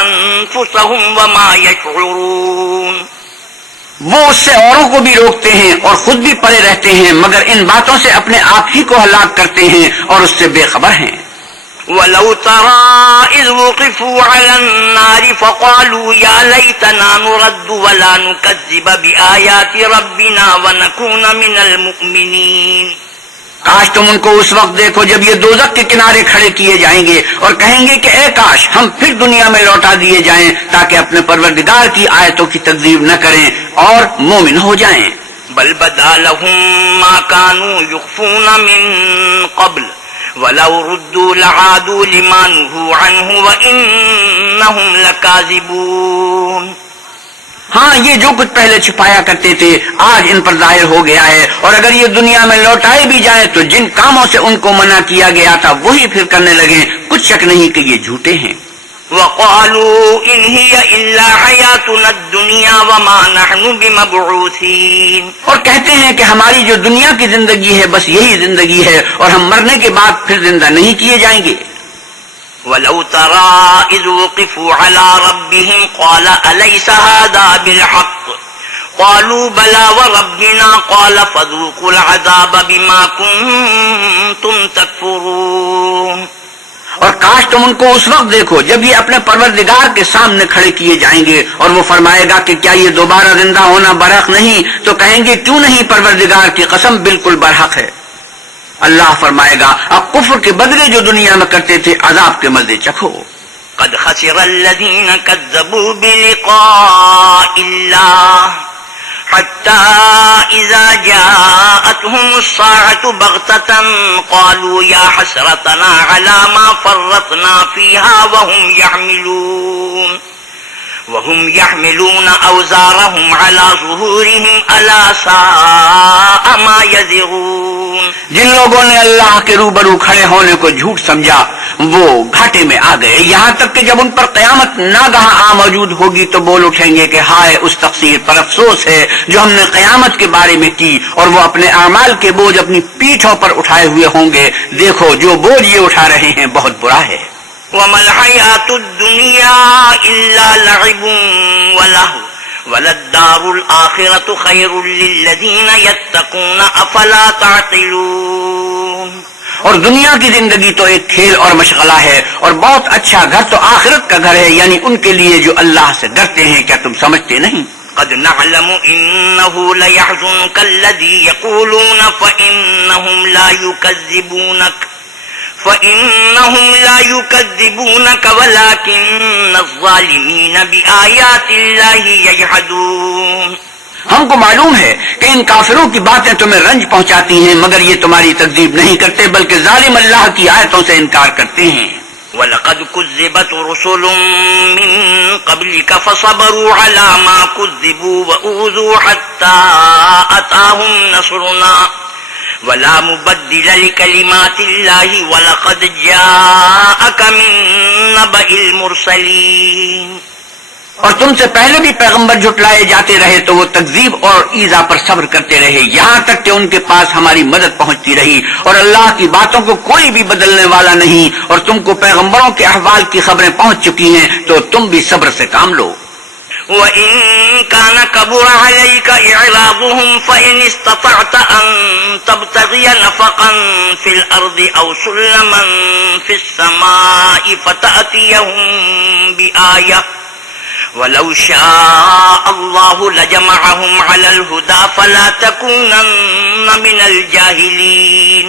أنفسهم وما يشعرون. وہ اس سے اوروں کو بھی روکتے ہیں اور خود بھی پڑے رہتے ہیں مگر ان باتوں سے اپنے آپ ہی کو ہلاک کرتے ہیں اور اس سے بے خبر ہیں. وَلَوْ تَرَى إِذْ وُقِفُوا عَلَى النَّارِ فَقَالُوا يَا لَيْتَنَا نُرَدُّ وَلَا نُكَذِّبَ بِآيَاتِ رَبِّنَا وَنَكُونَ مِنَ الْمُؤْمِنِينَ. کاش تم ان کو اس وقت دیکھو جب یہ دوزخ کے کنارے کھڑے کیے جائیں گے اور کہیں گے کہ اے کاش ہم پھر دنیا میں لوٹا دیے جائیں تاکہ اپنے پروردگار کی آیتوں کی تکذیب نہ کریں اور مومن ہو جائیں. بل بدا لهم ما كانوا يخفون من قبل ولو ردوا لعادوا لما نهوا عنه وإنهم لكاذبون. ہاں یہ جو کچھ پہلے چھپایا کرتے تھے آج ان پر ظاہر ہو گیا ہے اور اگر یہ دنیا میں لوٹائے بھی جائیں تو جن کاموں سے ان کو منع کیا گیا تھا وہی پھر کرنے لگے. کچھ شک نہیں کہ یہ جھوٹے ہیں. وقالوا إن هي إلا حياتنا الدنيا وما نحن بمبعوثين. اور کہتے ہیں کہ ہماری جو دنیا کی زندگی ہے بس یہی زندگی ہے اور ہم مرنے کے بعد پھر زندہ نہیں کیے جائیں گے. ولو ترى إذ وقفوا على ربهم قال أليس هذا بالحق قالوا بلى وربنا قال فذوقوا العذاب بما كنتم تكفرون. اور کاش تم ان کو اس وقت دیکھو جب یہ اپنے پروردگار کے سامنے کھڑے کیے جائیں گے اور وہ فرمائے گا کہ کیا یہ دوبارہ زندہ ہونا برحق نہیں تو کہیں گے کیوں نہیں پروردگار کی قسم بالکل برحق ہے. اللہ فرمائے گا اب کفر کے بدلے جو دنیا میں کرتے تھے عذاب کے مزے چکھو. قد خسر الذين كذبوا بلقاء الله حتى إذا جاءتهم الساعة بغتة قالوا يا حسرتنا على ما فرطنا فيها وهم يحملون أوزارهم على ظهورهم ألا ساء ما يزرون. جن لوگوں نے اللہ کے روبرو کھڑے ہونے کو جھوٹ سمجھا وہ گھاٹے میں آ گئے، یہاں تک کہ جب ان پر قیامت ناگہاں آ موجود ہوگی تو بول اٹھیں گے کہ ہائے اس تقصیر پر افسوس ہے جو ہم نے قیامت کے بارے میں کی، اور وہ اپنے اعمال کے بوجھ اپنی پیٹھوں پر اٹھائے ہوئے ہوں گے. دیکھو جو بوجھ یہ اٹھا رہے ہیں بہت برا ہے. وما الحياة الدنيا إلا لعب ولهو وللدار الآخرة خير للذين يتقون أفلا تعقلون. اور دنیا کی زندگی تو ایک کھیل اور مشغلہ ہے، اور بہت اچھا گھر تو آخرت کا گھر ہے، یعنی ان کے لیے جو اللہ سے ڈرتے ہیں. کیا تم سمجھتے نہیں؟ قد نعلم إنه ليحزنك الذي يقولون فإنهم لا يكذبونك ولكن الظالمين بآيات الله يجحدون. ہم کو معلوم ہے کہ ان کافروں کی باتیں تمہیں رنج پہنچاتی ہیں، مگر یہ تمہاری تکذیب نہیں کرتے بلکہ ظالم اللہ کی آیتوں سے انکار کرتے ہیں. وَلَقَدْ كُذِّبَتْ رُسُلٌ مِّن قَبْلِكَ فَصَبَرُوا عَلَى مَا كُذِّبُوا وَأُوذُوا حَتَّى أَتَاهُمْ نَصْرُنَا وَلَا مُبَدِّلَ لِكَلِمَاتِ اللَّهِ وَلَقَدْ جَاءَكَ مِن نَّبَإِ الْمُرْسَلِينَ. اور تم سے پہلے بھی پیغمبر جھٹلائے جاتے رہے تو وہ تکذیب اور ایذا پر صبر کرتے رہے، یہاں تک کہ ان کے پاس ہماری مدد پہنچتی رہی، اور اللہ کی باتوں کو کوئی بھی بدلنے والا نہیں، اور تم کو پیغمبروں کے احوال کی خبریں پہنچ چکی ہیں تو تم بھی صبر سے کام لو. وَإِن كَانَ كَبُرَ عَلَيْكَ إِعْرَاضُهُمْ فَإِنِ اسْتَطَعْتَ أَن تَبْتَغِيَ نَفَقًا فِي الْأَرْضِ أَوْ سُلَّمًا فِي السَّمَاءِ فَتَأْتِيَهُم بِآيَةٍ وَلَوْ شَاءَ اللَّهُ لَجَمَعَهُمْ عَلَى الْهُدَى فَلَا تَكُونَنَّ مِنَ الْجَاهِلِينَ.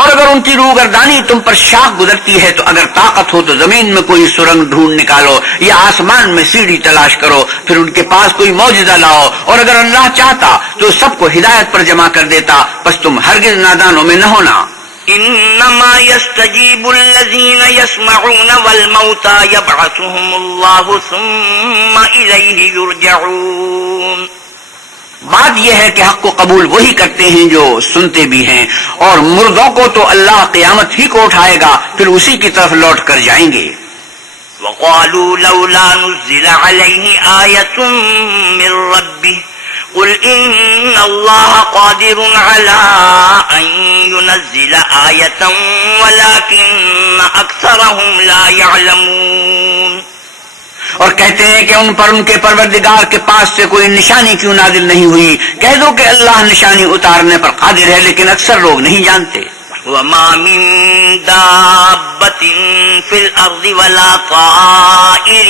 اور اگر ان کی روگردانی تم پر شاخ گزرتی ہے تو اگر طاقت ہو تو زمین میں کوئی سرنگ ڈھونڈ نکالو یا آسمان میں سیڑھی تلاش کرو، پھر ان کے پاس کوئی معجزہ لاؤ، اور اگر اللہ چاہتا تو سب کو ہدایت پر جمع کر دیتا، بس تم ہرگز نادانوں میں نہ ہونا. انما يستجيب الذين يسمعون والموتى يبعثهم الله ثم اليه يرجعون. بات یہ ہے کہ حق کو قبول وہی کرتے ہیں جو سنتے بھی ہیں، اور مردوں کو تو اللہ قیامت ہی کو اٹھائے گا، پھر اسی کی طرف لوٹ کر جائیں گے. وقالوا لولا نزل عليه آية من ربه قل إن الله قادر على أن ينزل آية ولكن أكثرهم لا يعلمون. اور کہتے ہیں کہ ان پر ان کے پروردگار کے پاس سے کوئی نشانی کیوں نازل نہیں ہوئی. کہہ دو کہ اللہ نشانی اتارنے پر قادر ہے لیکن اکثر لوگ نہیں جانتے. وما من دابة في الأرض ولا طائر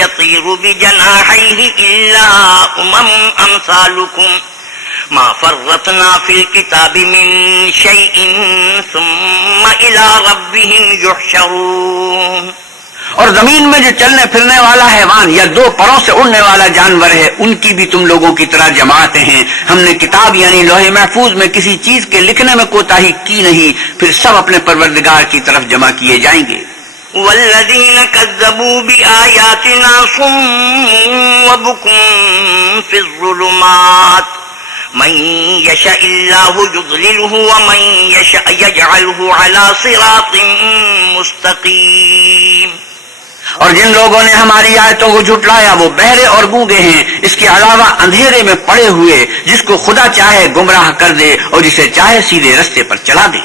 يطير بجناحيه إلا أمثالكم ما فرطنا في الكتاب من شيء ثم إلى ربهم يحشرون. اور زمین میں جو چلنے پھرنے والا حیوان یا دو پروں سے اڑنے والا جانور ہے ان کی بھی تم لوگوں کی طرح جماعتیں ہیں. ہم نے کتاب یعنی لوح محفوظ میں کسی چیز کے لکھنے میں کوتاہی کی نہیں، پھر سب اپنے پروردگار کی طرف جمع کیے جائیں گے. والذین كذبوا بآیاتنا صم وبکم فی الظلمات من یشاء اللہ یضللہ ومن یشاء یجعلہ علی صراط مستقیم. اور جن لوگوں نے ہماری آیتوں کو جھٹلایا وہ بہرے اور گونگے ہیں، اس کے علاوہ اندھیرے میں پڑے ہوئے، جس کو خدا چاہے گمراہ کر دے اور جسے چاہے سیدھے رستے پر چلا دے.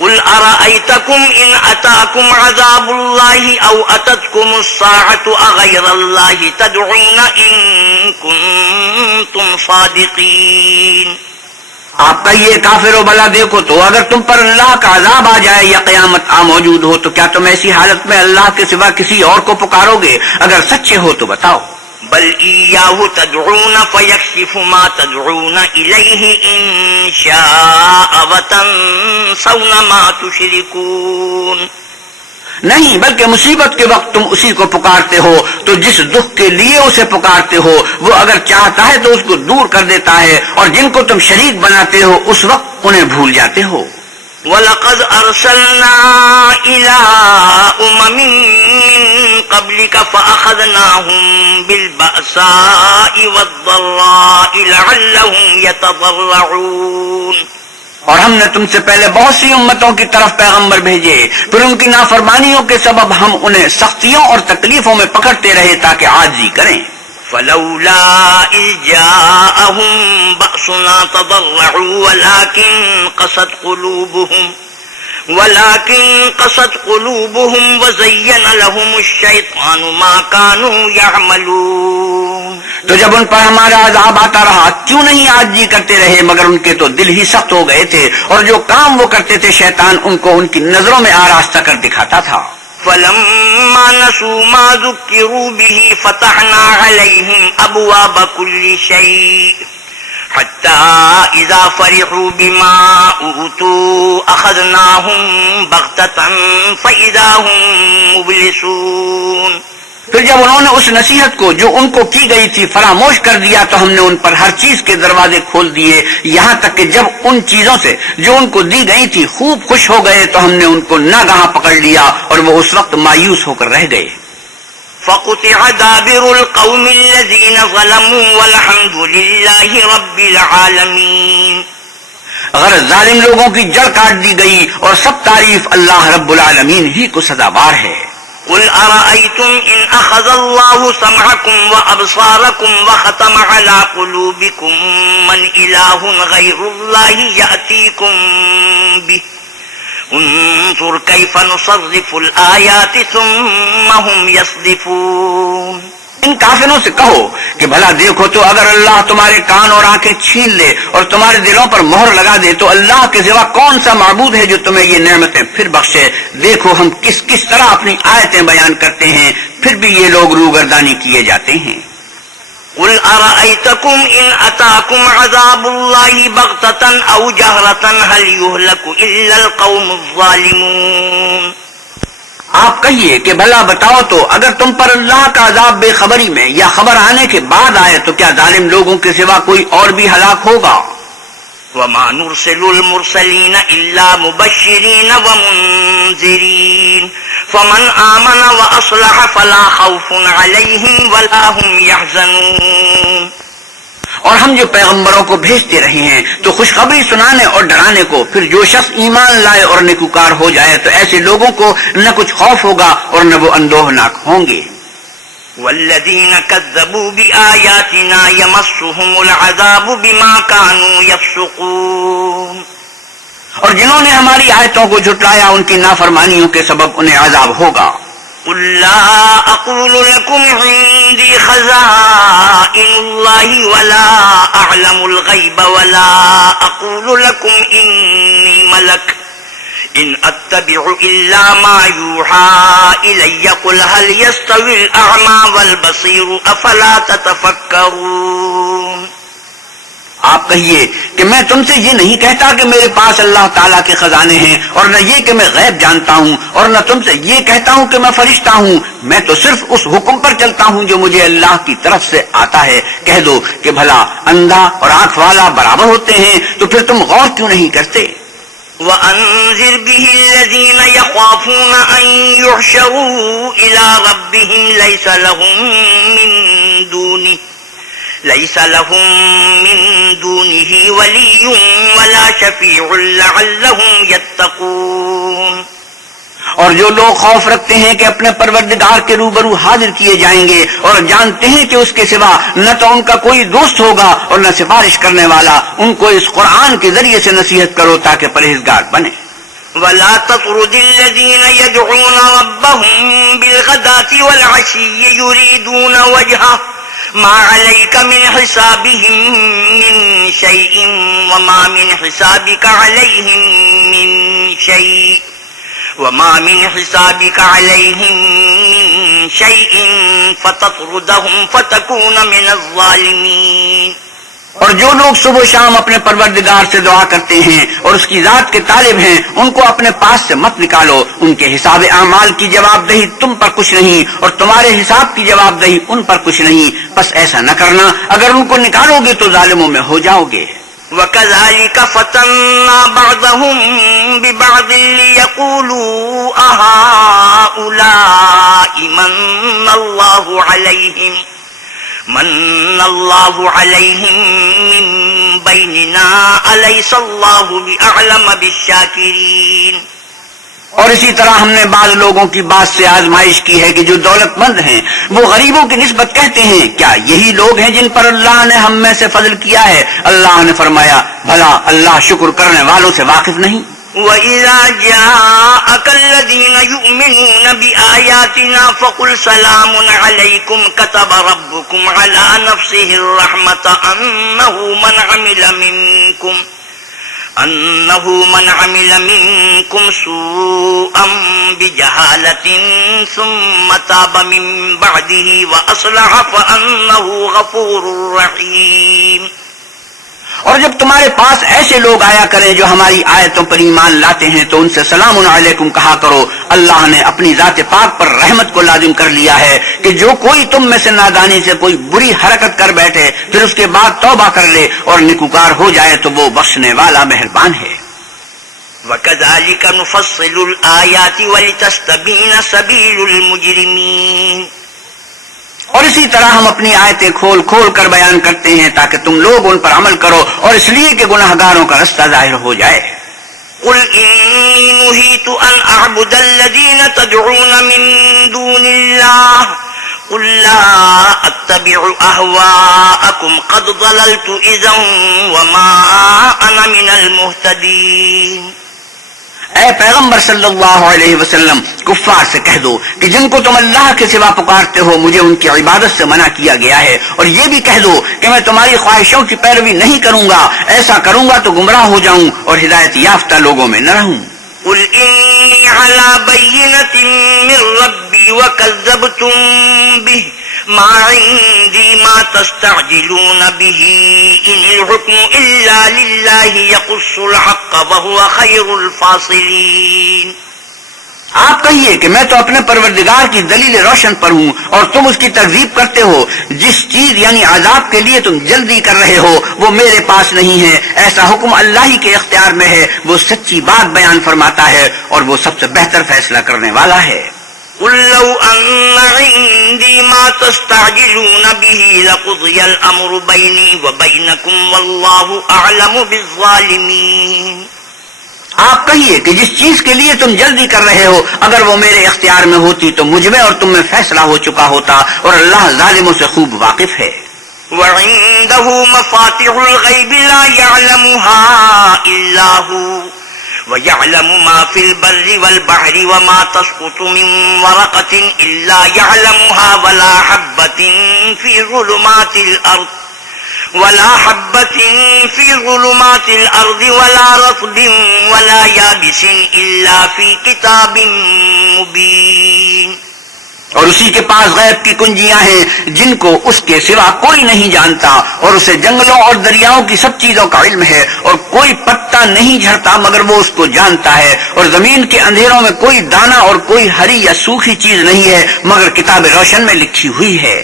قل ارأيتكم إن أتاكم عذاب الله أو أتتكم الساعة أغير الله تدعون إن كنتم صادقين. آپ کہیے کافرو بلا دیکھو تو اگر تم پر اللہ کا عذاب آ جائے یا قیامت آ موجود ہو تو کیا تم ایسی حالت میں اللہ کے سوا کسی اور کو پکارو گے؟ اگر سچے ہو تو بتاؤ. بل إياه تدعون فيكشف ما تدعون إليه إن شاء وتنسون ما تشركون. نہیں بلکہ مصیبت کے وقت تم اسی کو پکارتے ہو تو جس دکھ کے لیے اسے پکارتے ہو وہ اگر چاہتا ہے تو اس کو دور کر دیتا ہے، اور جن کو تم شریک بناتے ہو اس وقت انہیں بھول جاتے ہو. وَلَقَدْ أَرْسَلْنَا إِلَىٰ أُمَمٍ مِّن قَبْلِكَ فَأَخَذْنَاهُم بِالْبَأْسَاءِ وَالضَّرَّاءِ لَعَلَّهُمْ يَتَضَرَّعُونَ. اور ہم نے تم سے پہلے بہت سی امتوں کی طرف پیغمبر بھیجے، پھر ان کی نافرمانیوں کے سبب ہم انہیں سختیوں اور تکلیفوں میں پکڑتے رہے تاکہ عاجزی کریں. فلولا إذ جاءهم بأسنا تضرعوا ولكن قست قلوبهم وزين لهم الشيطان ما كانوا يعملون. تو جب ان پر ہمارا عذاب آتا رہا کیوں نہیں عاجزی کرتے رہے، مگر ان کے تو دل ہی سخت ہو گئے تھے، اور جو کام وہ کرتے تھے شیطان ان کو ان کی نظروں میں آراستہ کر دکھاتا تھا. فلما نسوا ما ذكروا به فتحنا عليهم أبواب كل شيء حتى إذا فرحوا بما أوتوا أخذناهم بغتة فإذا هم مبلسون. پھر جب انہوں نے اس نصیحت کو جو ان کو کی گئی تھی فراموش کر دیا تو ہم نے ان پر ہر چیز کے دروازے کھول دیے، یہاں تک کہ جب ان چیزوں سے جو ان کو دی گئی تھی خوب خوش ہو گئے تو ہم نے ان کو ناگہاں پکڑ لیا اور وہ اس وقت مایوس ہو کر رہ گئے. فقطع دابر القوم الذين ظلموا والحمد لله رب العالمين. غرض ظالم لوگوں کی جڑ کاٹ دی گئی اور سب تعریف اللہ رب العالمین ہی کو سزاوار ہے. قل أرأيتم إن أخذ الله سمعكم وأبصاركم وختم على قلوبكم من إله غير الله يأتيكم به انظر كيف نصرف الآيات ثم هم يصدفون. ان کافروں سے کہو کہ بھلا دیکھو تو اگر اللہ تمہارے کان اور آنکھیں چھین لے اور تمہارے دلوں پر مہر لگا دے تو اللہ کے سوا کون سا معبود ہے جو تمہیں یہ نعمتیں پھر بخشے. دیکھو ہم کس کس طرح اپنی آیتیں بیان کرتے ہیں، پھر بھی یہ لوگ روگردانی کیے جاتے ہیں. قل أرأيتكم إن أتاكم عذاب الله بغتة أو جهرة هل يهلك إلا القوم الظالمون. آپ کہیے کہ بھلا بتاؤ تو اگر تم پر اللہ کا عذاب بے خبری میں یا خبر آنے کے بعد آئے تو کیا ظالم لوگوں کے سوا کوئی اور بھی ہلاک ہوگا؟ وما نرسل المرسلين إلا مبشرين ومنذرين فمن آمن وأصلح فلا خوف عليهم ولا هم يحزنون. اور ہم جو پیغمبروں کو بھیجتے رہے ہیں تو خوشخبری سنانے اور ڈرانے کو، پھر جو شخص ایمان لائے اور نیکوکار ہو جائے تو ایسے لوگوں کو نہ کچھ خوف ہوگا اور نہ وہ اندوہناک ہوں گے. والذين كذبوا بآياتنا يمسهم العذاب بما كانوا يفسقون. اور جنہوں نے ہماری آیتوں کو جھٹلایا ان کی نافرمانیوں کے سبب انہیں عذاب ہوگا. قل لا أقول لكم عندي خزائن الله ولا أعلم الغيب ولا أقول لكم إني ملك إن أتبع إلا ما يوحى إلي قل هل يستوي الأعمى والبصير أفلا تتفكرون. آپ کہیے کہ میں تم سے یہ نہیں کہتا کہ میرے پاس اللہ تعالیٰ کے خزانے ہیں، اور نہ یہ کہ میں غیب جانتا ہوں، اور نہ تم سے یہ کہتا ہوں کہ میں فرشتہ ہوں. میں تو صرف اس حکم پر چلتا ہوں جو مجھے اللہ کی طرف سے آتا ہے. کہہ دو کہ بھلا اندھا اور آنکھ والا برابر ہوتے ہیں، تو پھر تم غور کیوں نہیں کرتے؟ وَأَنذِرْ بِهِ الَّذِينَ يَخَافُونَ أَن يُحْشَرُوا إِلَى رَبِّهِمْ ليس لهم من دونه ولي ولا شفيع لعلهم يتقون. اور جو لوگ خوف رکھتے ہیں کہ اپنے پروردگار کے روبرو حاضر کیے جائیں گے اور جانتے ہیں کہ اس کے سوا نہ تو ان کا کوئی دوست ہوگا اور نہ سفارش کرنے والا، ان کو اس قرآن کے ذریعے سے نصیحت کرو تاکہ پرہیزگار بنے. ولا تطرد الذين يدعون ربهم بالغداة والعشي يريدون وجهه ما عليك من حسابهم من شيء وما من حسابك عليهم من شيء فتطردهم فتكون من الظالمين. اور جو لوگ صبح و شام اپنے پروردگار سے دعا کرتے ہیں اور اس کی ذات کے طالب ہیں، ان کو اپنے پاس سے مت نکالو. ان کے حساب اعمال کی جواب دہی تم پر کچھ نہیں، اور تمہارے حساب کی جواب دہی ان پر کچھ نہیں. بس ایسا نہ کرنا، اگر ان کو نکالو گے تو ظالموں میں ہو جاؤ گے. وَكَذَلِكَ فَتَنَّا بَعْضَهُمْ بِبَعْضٍ لِيَقُولُوا أَهَٰؤُلَاءِ مَنَّ اللَّهُ عَلَيْهِم مِّن بَيْنِنَا أَلَيْسَ اللَّهُ بِأَعْلَمَ بِالشَّاكِرِينَ. اور اسی طرح ہم نے بعض لوگوں کی بات سے آزمائش کی ہے کہ جو دولت مند ہیں وہ غریبوں کی نسبت کہتے ہیں کیا یہی لوگ ہیں جن پر اللہ نے ہم میں سے فضل کیا ہے؟ اللہ نے فرمایا بھلا اللہ شکر کرنے والوں سے واقف نہیں؟ وَإِذَا جَاءَكَ الَّذِينَ يُؤْمِنُونَ بِآيَاتِنَا فَقُلْ سَلَامٌ عَلَيْكُمْ كَتَبَ رَبُّكُمْ عَلَى نَفْسِهِ الرَّحْمَةَ أنه من عمل منكم سوءا بجهالة ثم تاب من بعده وأصلح فأنه غفور رحيم. اور جب تمہارے پاس ایسے لوگ آیا کریں جو ہماری آیتوں پر ایمان لاتے ہیں تو ان سے سلام علیکم کہا کرو. اللہ نے اپنی ذات پاک پر رحمت کو لازم کر لیا ہے کہ جو کوئی تم میں سے نادانی سے کوئی بری حرکت کر بیٹھے پھر اس کے بعد توبہ کر لے اور نیکوکار ہو جائے تو وہ بخشنے والا مہربان ہے. وَكَذَلِكَ نُفَصِّلُ الْآيَاتِ وَلِتَسْتَبِينَ سَبِيلُ الْمُجْرِمِينَ. اور اسی طرح ہم اپنی آیتیں کھول کھول کر بیان کرتے ہیں تاکہ تم لوگ ان پر عمل کرو اور اس لیے کہ گناہگاروں کا رستہ ظاہر ہو جائے. قُلْ إِنِّي نُهِيتُ أَنْ أَعْبُدَ الَّذِينَ تَدْعُونَ مِن دُونِ اللَّهِ قُلْ لَا أَتَّبِعُ أَهْوَاءَكُمْ قَدْ ضَلَلْتُ إِذًا وَمَا أَنَا مِنَ الْمُهْتَدِينَ. اے پیغمبر صلی اللہ علیہ وسلم کفار سے کہہ دو کہ جن کو تم اللہ کے سوا پکارتے ہو مجھے ان کی عبادت سے منع کیا گیا ہے، اور یہ بھی کہہ دو کہ میں تمہاری خواہشوں کی پیروی نہیں کروں گا. ایسا کروں گا تو گمراہ ہو جاؤں اور ہدایت یافتہ لوگوں میں نہ رہوں. قُلْ إِنِّي عَلَى بَيِّنَةٍ مِّن رَّبِّي وَكَذَّبْتُم بِهِ مَا عِندِي مَا تَسْتَعْجِلُونَ بِهِ إِنِ الْحُكْمُ إِلَّا لِلَّهِ يَقُصُّ الْحَقَّ وَهُوَ خَيْرُ الْفَاصِلِينَ. آپ کہیے کہ میں تو اپنے پروردگار کی دلیل روشن پر ہوں اور تم اس کی تکذیب کرتے ہو. جس چیز یعنی عذاب کے لیے تم جلدی کر رہے ہو وہ میرے پاس نہیں ہے. ایسا حکم اللہ ہی کے اختیار میں ہے. وہ سچی بات بیان فرماتا ہے اور وہ سب سے بہتر فیصلہ کرنے والا ہے. قُلْ لَوْ أَنَّ عِندِي مَا تَسْتَعْجِلُونَ بِهِ لَقُضِيَ الْأَمْرُ بَيْنِي وَبَيْنَكُمْ وَاللَّهُ أَعْلَمُ بِالظَّالِمِينَ. آپ کہیے کہ جس چیز کے لیے تم جلدی کر رہے ہو اگر وہ میرے اختیار میں ہوتی تو مجھ میں اور تم میں فیصلہ ہو چکا ہوتا، اور اللہ ظالموں سے خوب واقف ہے. وَعِندَهُ مَفَاتِحُ الْغَيْبِ لَا يَعْلَمُهَا إِلَّا هُوَ وَيَعْلَمُ مَا فِي الْبَرِّ وَالْبَحْرِ وَمَا تَسْقُطُ مِنْ وَرَقَةٍ إِلَّا يَعْلَمُهَا وَلَا حَبَّةٍ فِي ظُلُمَاتِ الْأَرْضِ وَلَا رَطْبٍ وَلَا يَابِسٍ إِلَّا فِي كِتَابٍ مُبِينٍ. اور اسی کے پاس غیب کی کنجیاں ہیں جن کو اس کے سوا کوئی نہیں جانتا، اور اسے جنگلوں اور دریاؤں کی سب چیزوں کا علم ہے، اور کوئی پتا نہیں جھڑتا مگر وہ اس کو جانتا ہے، اور زمین کے اندھیروں میں کوئی دانہ اور کوئی ہری یا سوکھی چیز نہیں ہے مگر کتاب روشن میں لکھی ہوئی ہے.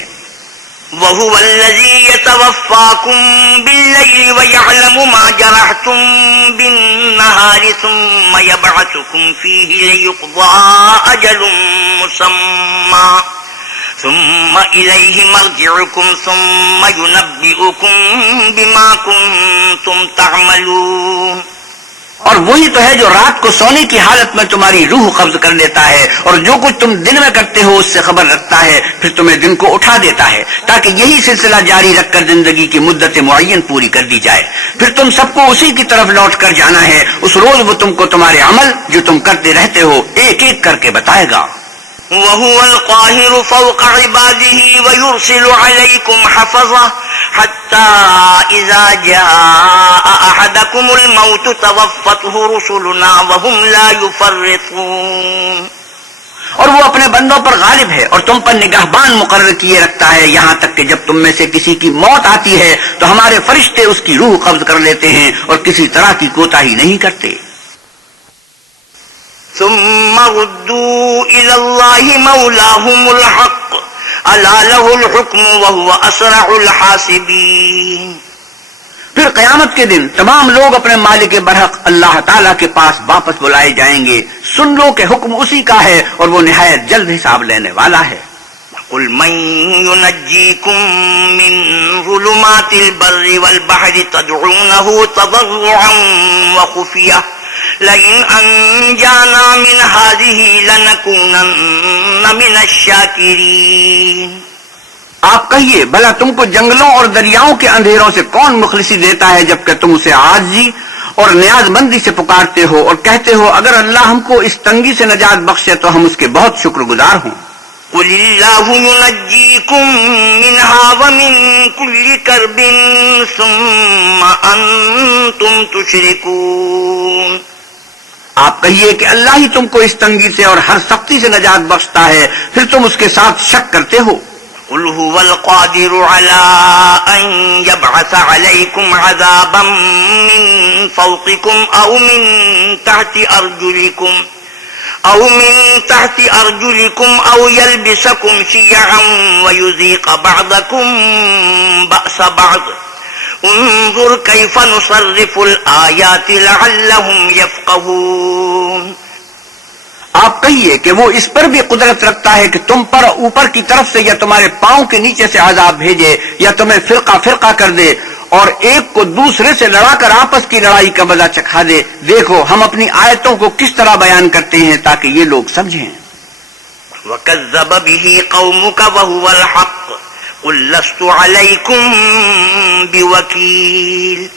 وَهُوَ الَّذِي يَتَوَفَّاكُم بِاللَّيْلِ وَيَعْلَمُ مَا جَرَحْتُم بِالنَّهَارِ ثُمَّ يَبْعَثُكُمْ فِيهِ لِيُقْضَىٰ أَجَلٌ مُّسَمًّى ثُمَّ إِلَيْهِ مَرْجِعُكُمْ ثُمَّ يُنَبِّئُكُم بِمَا كُنتُمْ تَعْمَلُونَ. اور وہی تو ہے جو رات کو سونے کی حالت میں تمہاری روح قبض کر لیتا ہے اور جو کچھ تم دن میں کرتے ہو اس سے خبر رکھتا ہے، پھر تمہیں دن کو اٹھا دیتا ہے تاکہ یہی سلسلہ جاری رکھ کر زندگی کی مدت معین پوری کر دی جائے. پھر تم سب کو اسی کی طرف لوٹ کر جانا ہے. اس روز وہ تم کو تمہارے عمل جو تم کرتے رہتے ہو ایک ایک کر کے بتائے گا. وَهُوَ الْقَاهِرُ فَوْقَ عِبَادِهِ وَيُرْسِلُ عَلَيْكُمْ حَفَظَةً حَتَّى إِذَا جَاءَ أَحَدَكُمُ الْمَوْتُ تَوَفَّتْهُ رُسُلُنَا وَهُمْ لَا يُفَرِّطُونَ. اور وہ اپنے بندوں پر غالب ہے اور تم پر نگہبان مقرر کیے رکھتا ہے، یہاں تک کہ جب تم میں سے کسی کی موت آتی ہے تو ہمارے فرشتے اس کی روح قبض کر لیتے ہیں اور کسی طرح کی کوتاہی نہیں کرتے۔ ثم ردوا إلى الله مولاهم الحق ألا له الحكم وهو أسرع الحاسبين۔ پھر قیامت کے دن تمام لوگ اپنے مالک برحق اللہ تعالیٰ کے پاس واپس بلائے جائیں گے۔ سن لو کہ حکم اسی کا ہے اور وہ نہایت جلد حساب لینے والا ہے۔ قل من ينجيكم من ظلمات البر والبحر تدعونه تضرعا وخفية لئن أنجانا من هذه لنكونن من الشاكرين۔ آپ کہیے بھلا تم کو جنگلوں اور دریاؤں کے اندھیروں سے کون مخلصی دیتا ہے جبکہ تم اسے عاجزی اور نیاز مندی سے پکارتے ہو اور کہتے ہو اگر اللہ ہم کو اس تنگی سے نجات بخشے تو ہم اس کے بہت شکر گزار ہوں۔ قل الله ينجيكم منها ومن كل كرب ثم أنتم تشركون۔ آپ کہیے کہ اللہ ہی تم کو اس تنگی سے اور ہر سختی سے نجات بخشتا ہے، پھر تم اس کے ساتھ شک کرتے ہو۔ قل هو القادر على أن يبعث عليكم عذابا من فوقكم أو من تحت أرجلكم أو يلبسكم شيعا ويذيق بعضكم بأس بعض انظر كيف نصرف الآيات لعلهم يفقهون۔ آپ کہیے کہ وہ اس پر بھی قدرت رکھتا ہے کہ تم پر اوپر کی طرف سے یا تمہارے پاؤں کے نیچے سے عذاب بھیجے یا تمہیں فرقہ فرقہ کر دے اور ایک کو دوسرے سے لڑا کر آپس کی لڑائی کا مزہ چکھا دے۔ دیکھو ہم اپنی آیتوں کو کس طرح بیان کرتے ہیں تاکہ یہ لوگ سمجھیں۔ وَكَذَّبَ بِهِ قَوْمُكَ وَهُوَ الْحَقُّ قُل لَّسْتُ عَلَيْكُمْ بِوَكِيلٍ۔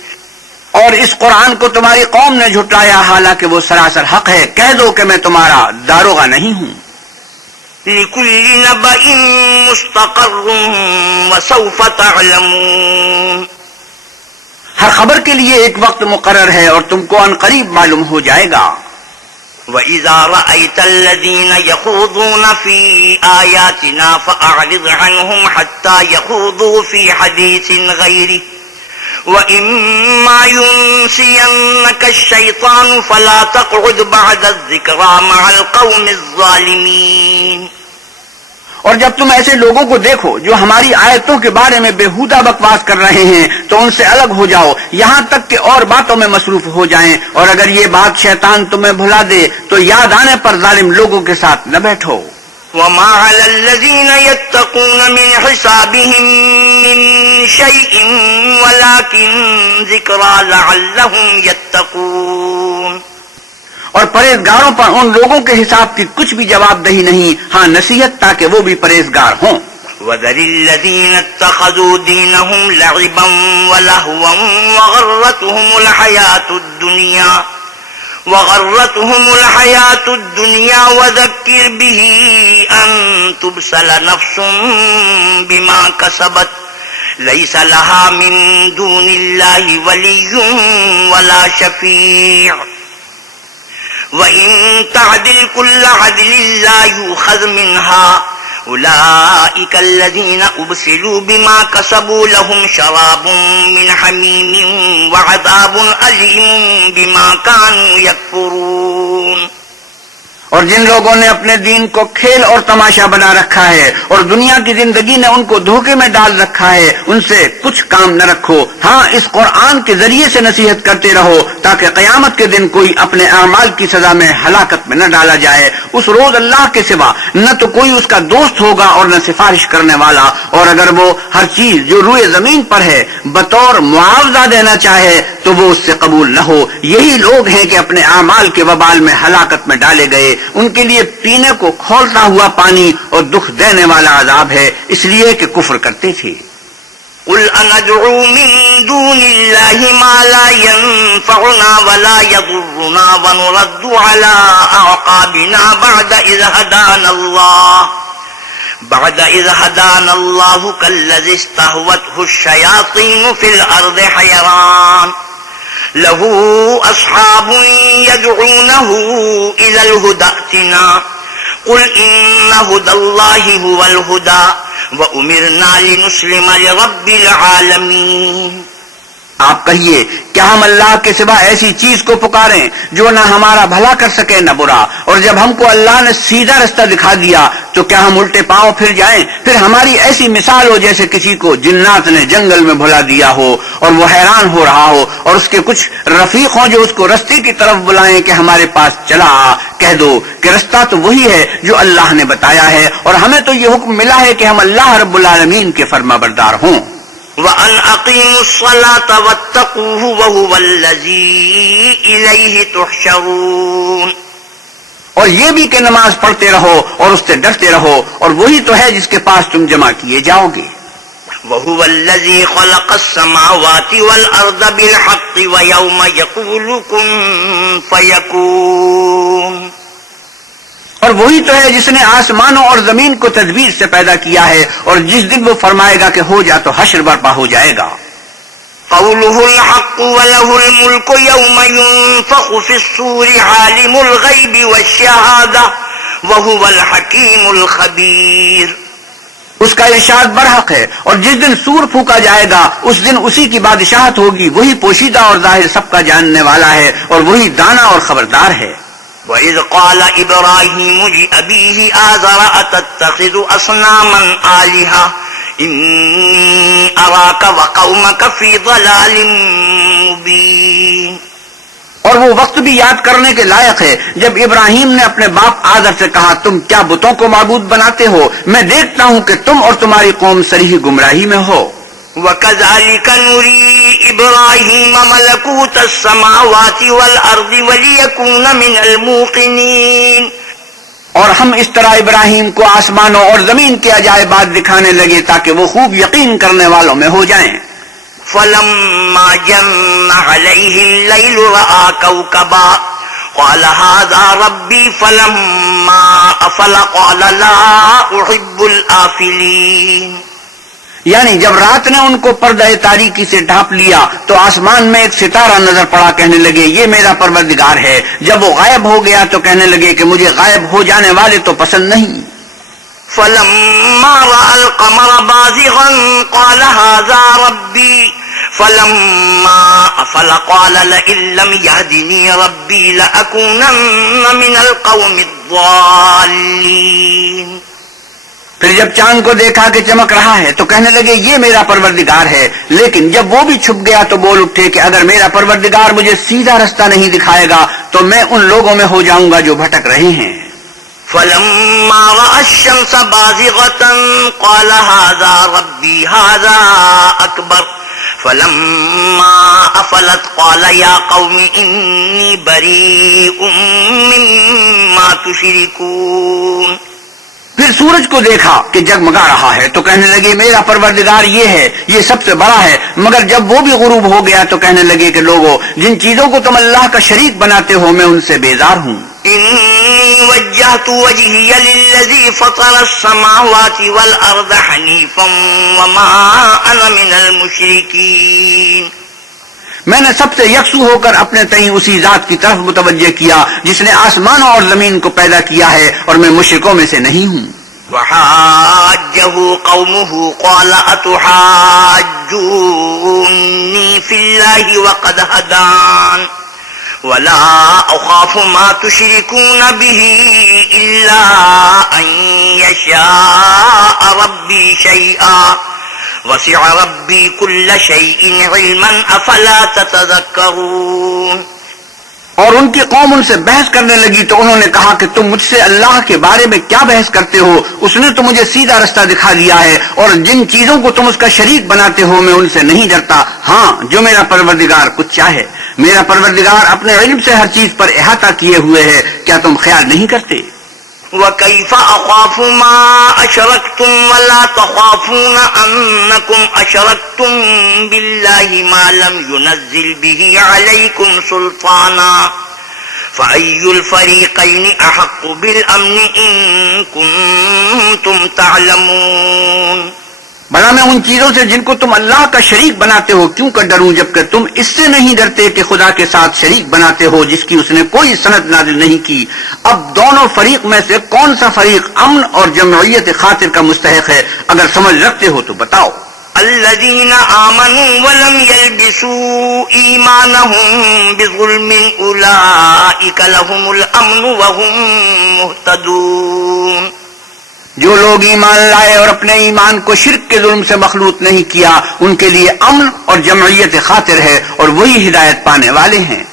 اور اس قرآن کو تمہاری قوم نے جھٹلایا حالانکہ وہ سراسر حق ہے، کہہ دو کہ میں تمہارا داروغہ نہیں ہوں۔ لِكُلِّ نَبَإٍ مُسْتَقَرٌّ وَسَوْفَ تَعْلَمُونَ۔ ہر خبر کے لیے ایک وقت مقرر ہے اور تم کو عنقریب معلوم ہو جائے گا۔ وَإِذَا رَأَيْتَ الَّذِينَ يَخُوضُونَ فِي آيَاتِنَا فَأَعْرِضْ عَنْهُمْ حَتَّى يَخُوضُوا فِي حَدِيثٍ غَيْرِهِ وَإِمَّا يُنْسِيَنَّكَ الشَّيْطَانُ فَلَا تَقْعُدْ بَعْدَ الذِّكْرَى مَعَ الْقَوْمِ الظَّالِمِينَ۔ اور جب تم ایسے لوگوں کو دیکھو جو ہماری آیتوں کے بارے میں بےہودہ بکواس کر رہے ہیں تو ان سے الگ ہو جاؤ یہاں تک کہ اور باتوں میں مصروف ہو جائیں، اور اگر یہ بات شیطان تمہیں بھلا دے تو یاد آنے پر ظالم لوگوں کے ساتھ نہ بیٹھو۔ وَمَا عَلَى الَّذِينَ يَتَّقُونَ مِنْ حِسَابِهِمْ مِنْ شَيْءٍ وَلَكِنْ ذِكْرَى لَعَلَّهُمْ يَتَّقُونَ۔ اور پرہیزگاروں پر ان لوگوں کے حساب کی کچھ بھی جواب دہی نہیں، ہاں نصیحت تاکہ وہ بھی پرہیزگار ہوں۔ وَذَرِ الَّذِينَ اتَّخَذُوا دِينَهُمْ لَعِبًا وَلَهْوًا وَغَرَّتْهُمُ الْحَيَاةُ الدُّنْيَا وَذَكِّرْ بِهِ أَن تُبْسَلَ نَفْسٌ بِمَا كَسَبَتْ لَيْسَ لَهَا مِن دُونِ اللَّهِ وَلِيٌّ وَلَا شَفِيعٌ وَإِن تَعْدِلْ كُلَّ عَدْلٍ لَّا يُؤْخَذْ مِنْهَا أُولَئِكَ الَّذِينَ أُبْسِلُوا بِمَا كَسَبُوا لَهُمْ شَرَابٌ مِّنْ حَمِيمٍ وَعَذَابٌ أَلِيمٌ بِمَا كَانُوا يَكْفُرُونَ۔ اور جن لوگوں نے اپنے دین کو کھیل اور تماشا بنا رکھا ہے اور دنیا کی زندگی نے ان کو دھوکے میں ڈال رکھا ہے، ان سے کچھ کام نہ رکھو، ہاں اس قرآن کے ذریعے سے نصیحت کرتے رہو تاکہ قیامت کے دن کوئی اپنے اعمال کی سزا میں ہلاکت میں نہ ڈالا جائے۔ اس روز اللہ کے سوا نہ تو کوئی اس کا دوست ہوگا اور نہ سفارش کرنے والا، اور اگر وہ ہر چیز جو روئے زمین پر ہے بطور معاوضہ دینا چاہے تو وہ اس سے قبول نہ ہو۔ یہی لوگ ہیں کہ اپنے اعمال کے وبال میں ہلاکت میں ڈالے گئے، ان کے لیے پینے کو کھولتا ہوا پانی اور دکھ دینے والا عذاب ہے، اس لیے کہ کفر کرتے تھے۔ قل أندعو من دون الله ما لا ينفعنا ولا يضرنا ونرد على أعقابنا بعد إذ هدانا الله كالذي استهوته الشياطين في الأرض حيران له أصحاب يدعونه إلى الهدى ائتنا قل إن هدى الله هو الهدى وأمرنا لنسلم لرب العالمين. آپ کہیے کیا ہم اللہ کے سوا ایسی چیز کو پکاریں جو نہ ہمارا بھلا کر سکے نہ برا؟ اور جب ہم کو اللہ نے سیدھا رستہ دکھا دیا تو کیا ہم الٹے پاؤں پھر جائیں؟ پھر ہماری ایسی مثال ہو جیسے کسی کو جنات نے جنگل میں بھلا دیا ہو اور وہ حیران ہو رہا ہو، اور اس کے کچھ رفیق ہوں جو اس کو رستے کی طرف بلائیں کہ ہمارے پاس چلا آ. کہہ دو کہ رستہ تو وہی ہے جو اللہ نے بتایا ہے، اور ہمیں تو یہ حکم ملا ہے کہ ہم اللہ رب العالمین کے فرما بردار ہوں. وَأَنْ أَقِيمُوا الصَّلَاةَ وَاتَّقُوهُ وَهُوَ الَّذِي إِلَيْهِ تُحْشَرُونَ. اور یہ بھی کہ نماز پڑھتے رہو اور اس سے ڈرتے رہو، اور وہی تو ہے جس کے پاس تم جمع کیے جاؤ گے. وَهُوَ الَّذِي خَلَقَ السَّمَاوَاتِ وَالْأَرْضَ بِالْحَقِّ وَيَوْمَ يَقُولُ كُن فَيَكُونُ. اور وہی تو ہے جس نے آسمانوں اور زمین کو تدبیر سے پیدا کیا ہے، اور جس دن وہ فرمائے گا کہ ہو جا تو حشر برپا ہو جائے گا. قوله الحق وله الملك يوم ينفخ في الصور عالم الغيب والشهادة وهو الحكيم الخبير. اس کا ارشاد برحق ہے، اور جس دن سور پھونکا جائے گا اس دن اسی کی بادشاہت ہوگی. وہی پوشیدہ اور ظاہر سب کا جاننے والا ہے، اور وہی دانا اور خبردار ہے. وَإِذْ قَالَ إِبْرَاهِيمُ لِأَبِيهِ آزَرَ أَتَتَّخِذُ أَصْنَامًا آلِهَةً إِنِّي أَرَاكَ وَقَوْمَكَ فِي ضَلَالٍ مُبِينٍ. اور وہ وقت بھی یاد کرنے کے لائق ہے جب ابراہیم نے اپنے باپ آذر سے کہا تم کیا بتوں کو معبود بناتے ہو؟ میں دیکھتا ہوں کہ تم اور تمہاری قوم صریح گمراہی میں ہو. وَكَذَلِكَ نُرِي إِبْرَاهِيمَ مَلَكُوتَ السَّمَاوَاتِ وَالْأَرْضِ وَلِيَكُونَ مِنَ الْمُوقِنِينَ. اور ہم اس طرح ابراہیم کو آسمانوں اور زمین کے عجائبات دکھانے لگے تاکہ وہ خوب یقین کرنے والوں میں ہو جائیں. فَلَمَّا جَنَّ عَلَيْهِ اللَّيْلُ رَأَىٰ كَوْكَبًا قَالَ هَٰذَا رَبِّي فَلَمَّا أَفَلَ قَالَ لَا أُحِبُّ الْآفِلِينَ. یعنی جب رات نے ان کو پردہ تاریکی سے ڈھانپ لیا تو آسمان میں ایک ستارہ نظر پڑا، کہنے لگے یہ میرا پروردگار ہے. جب وہ غائب ہو گیا تو کہنے لگے کہ مجھے غائب ہو جانے والے تو پسند نہیں. فَلَمَّا رَأَى الْقَمَرَ بَازِغًا قَالَ هَٰذَا رَبِّي فَلَمَّا أَفَلَ قَالَ لَئِن لَّمْ يَهْدِنِي رَبِّي لَأَكُونَنَّ مِنَ الْقَوْمِ الضَّالِّينَ. پھر جب چاند کو دیکھا کہ چمک رہا ہے تو کہنے لگے یہ میرا پروردگار ہے. لیکن جب وہ بھی چھپ گیا تو بول اٹھے کہ اگر میرا پروردگار مجھے سیدھا رستہ نہیں دکھائے گا تو میں ان لوگوں میں ہو جاؤں گا جو بھٹک رہے ہیں. فَلَمَّا رَأَى الشَّمْسَ بَازِغَةً قَالَ هَٰذَا رَبِّي هَٰذَا أَكْبَرُ فَلَمَّا أَفَلَتْ قَالَ يَا قَوْمِ إِنِّي بَرِيءٌ مِّمَّا تُشْرِكُونَ. پھر سورج کو دیکھا کہ جگمگا رہا ہے تو کہنے لگے میرا پروردگار یہ ہے، یہ سب سے بڑا ہے. مگر جب وہ بھی غروب ہو گیا تو کہنے لگے کہ لوگو جن چیزوں کو تم اللہ کا شریک بناتے ہو میں ان سے بیزار ہوں. إِنِّي وَجَّهْتُ وَجْهِيَ لِلَّذِي فَطَرَ السَّمَاوَاتِ وَالْأَرْضَ حَنِيفًا وَمَا أَنَا مِنَ الْمُشْرِكِينَ. میں نے سب سے یکسو ہو کر اپنے تئیں اسی ذات کی طرف متوجہ کیا جس نے آسمانوں اور زمین کو پیدا کیا ہے، اور میں مشرکوں میں سے نہیں ہوں. وحاجه قومه قال أتحاجوني في الله وقد هدان ولا أخاف ما تشركون به إلا أن يشاء ربي شيئا وسع ربي كل شيء علما أفلا تتذكرون. اور ان کی قوم ان سے بحث کرنے لگی تو انہوں نے کہا کہ تم مجھ سے اللہ کے بارے میں کیا بحث کرتے ہو؟ اس نے تو مجھے سیدھا رستہ دکھا دیا ہے، اور جن چیزوں کو تم اس کا شریک بناتے ہو میں ان سے نہیں ڈرتا. ہاں جو میرا پروردگار کچھ چاہے. میرا پروردگار اپنے علم سے ہر چیز پر احاطہ کیے ہوئے ہے. کیا تم خیال نہیں کرتے؟ وَكَيْفَ أَخَافُ مَا أَشْرَكْتُمْ وَلَا تَخَافُونَ أَنَّكُمْ أَشْرَكْتُمْ بِاللَّهِ مَا لَمْ يُنَزِّلْ بِهِ عَلَيْكُمْ سُلْطَانًا فَأَيُّ الْفَرِيقَيْنِ أَحَقُّ بِالْأَمْنِ إِن كُنتُمْ تَعْلَمُونَ. بھلا میں ان چیزوں سے جن کو تم اللہ کا شریک بناتے ہو کیوں کر ڈروں، جبکہ تم اس سے نہیں ڈرتے کہ خدا کے ساتھ شریک بناتے ہو جس کی اس نے کوئی سند نازل نہیں کی۔ اب دونوں فریق میں سے کون سا فریق امن اور جمعیت خاطر کا مستحق ہے؟ اگر سمجھ رکھتے ہو تو بتاؤ۔ الذين آمنوا ولم يلبسوا إيمانهم بظلم أولئك لهم الأمن وهم مهتدون۔ جو لوگ ایمان لائے اور اپنے ایمان کو شرک کے ظلم سے مخلوط نہیں کیا، ان کے لیے امن اور جمعیت خاطر ہے اور وہی ہدایت پانے والے ہیں۔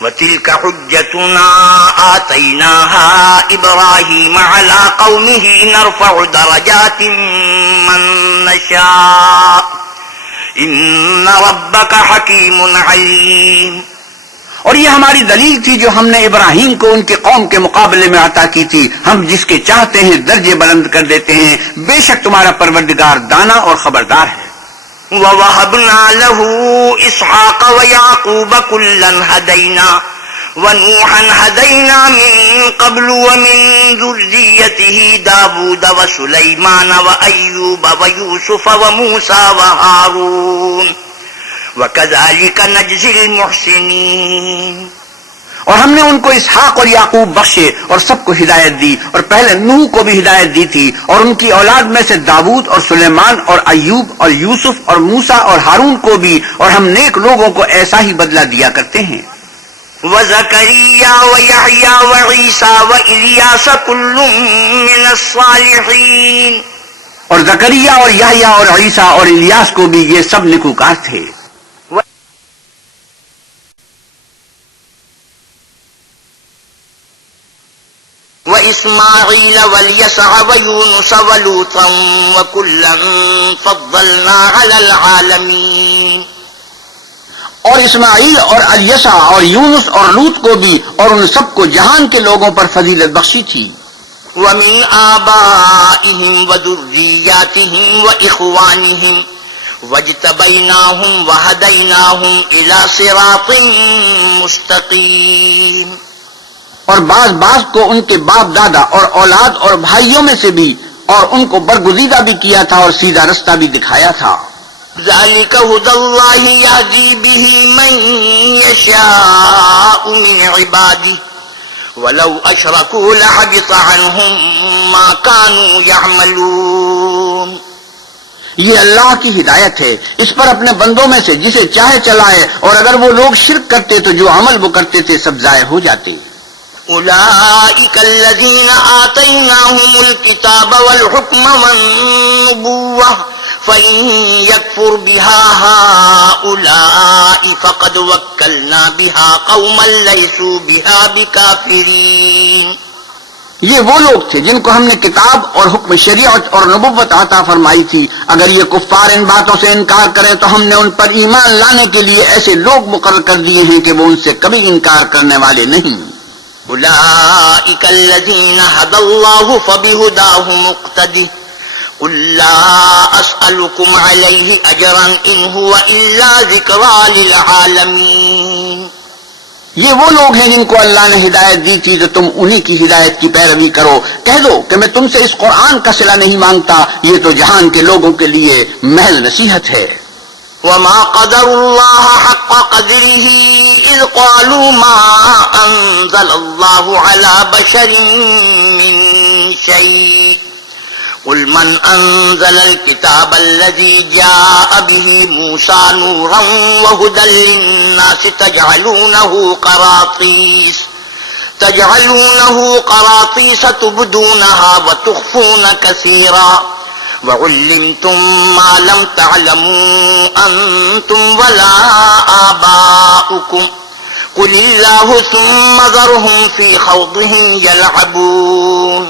وَتِلْكَ حُجَّتُنَا آتَيْنَاهَا إِبْرَاهِيمَ عَلَى قَوْمِهِ نَرْفَعُ دَرَجَاتٍ مَّن نَّشَاءُ إِنَّ رَبَّكَ حَكِيمٌ عَلِيمٌ۔ اور یہ ہماری دلیل تھی جو ہم نے ابراہیم کو ان کے قوم کے مقابلے میں عطا کی تھی، ہم جس کے چاہتے ہیں درجے بلند کر دیتے ہیں، بے شک تمہارا پروردگار دانا اور خبردار ہے۔ وَوَهَبْنَا لَهُ إِسْحَاقَ وَيَعْقُوبَ كُلًّا هَدَيْنَا وَنُوحًا هَدَيْنَا مِن قَبْلُ وَمِن ذُرِّيَّتِهِ دَاوُودَ وَسُلَيْمَانَ وَأَيُّوبَ وَيُوسُفَ وَمُوسَى وَهَارُونَ وَكَذَلِكَ نَجْزِي الْمُحْسِنِينَ۔ اور ہم نے ان کو اسحاق اور یعقوب بخشے اور سب کو ہدایت دی، اور پہلے نوح کو بھی ہدایت دی تھی، اور ان کی اولاد میں سے داود اور سلیمان اور ایوب اور یوسف اور موسیٰ اور ہارون کو بھی، اور ہم نیک لوگوں کو ایسا ہی بدلہ دیا کرتے ہیں۔ وَزَكَرِيَّا وَيَحْيَا وَعِيسَى وَإِلْيَاسَ كُلٌّ مِّنَ الصَّالِحِينَ۔ اور زکریا اور یحییٰ اور عیسیٰ اور الیاس کو بھی یہ سب نیکوکار تھے۔ وَإِسْمَاعِيلَ وَالْيَسَعَ وَيُونُسَ وَلُوطًا وَكُلًّا فَضَّلْنَا عَلَى الْعَالَمِينَ۔ اور اسماعیل اور الیسع اور یونس اور لوط کو بھی، اور ان سب کو جہان کے لوگوں پر فضیلت بخشی تھی۔ وَمِنْ آبَائِهِمْ وَذُرِّيَّاتِهِمْ وَإِخْوَانِهِمْ وَاجْتَبَيْنَاهُمْ وَهَدَيْنَاهُمْ إِلَى صِرَاطٍ مُسْتَقِيمٍ۔ اور بعض کو ان کے باپ دادا اور اولاد اور بھائیوں میں سے بھی، اور ان کو برگزیدہ بھی کیا تھا اور سیدھا رستہ بھی دکھایا تھا۔ ذَلِكَ هُدَى اللَّهِ يَهْدِي بِهِ مَن يَشَاءُ مِنْ عِبَادِهِ وَلَوْ أَشْرَكُوا لَحَبِطَ عَنْهُمْ مَا كَانُوا يَعْمَلُونَ۔ یہ اللہ کی ہدایت ہے، اس پر اپنے بندوں میں سے جسے چاہے چلائے، اور اگر وہ لوگ شرک کرتے تو جو عمل وہ کرتے تھے سب ضائع ہو جاتے۔ أولئك الذين آتيناهم الكتاب والحكم والنبوة فإن يكفر بها هؤلاء فقد وكلنا بها قوما ليسوا بها بكافرين۔ یہ وہ لوگ تھے جن کو ہم نے کتاب اور حکم شریعت اور نبوت عطا فرمائی تھی، اگر یہ کفار ان باتوں سے انکار کریں تو ہم نے ان پر ایمان لانے کے لیے ایسے لوگ مقرر کر دیے ہیں کہ وہ ان سے کبھی انکار کرنے والے نہیں۔ أولئك الذين هدى الله فبهداه مقتده قل لا أسألكم عليه أجرا إن هو إلا ذكرى للعالمين۔ یہ وہ لوگ ہیں جن کو اللہ نے ہدایت دی تھی تو تم انہی کی ہدایت کی پیروی کرو۔ کہہ دو کہ میں تم سے اس قرآن کا صلہ نہیں مانگتا، یہ تو جہان کے لوگوں کے لیے محض نصیحت ہے۔ وما قدر الله حق قدره إذ قالوا ما أنزل الله على بشر من شيء قل من أنزل الكتاب الذي جاء به موسى نورا وهدى للناس تجعلونه قراطيس تبدونها وتخفون كثيرا وعلمتم ما لم تعلموا أنتم ولا آباؤكم قل الله ثم ذرهم في خوضهم يلعبون۔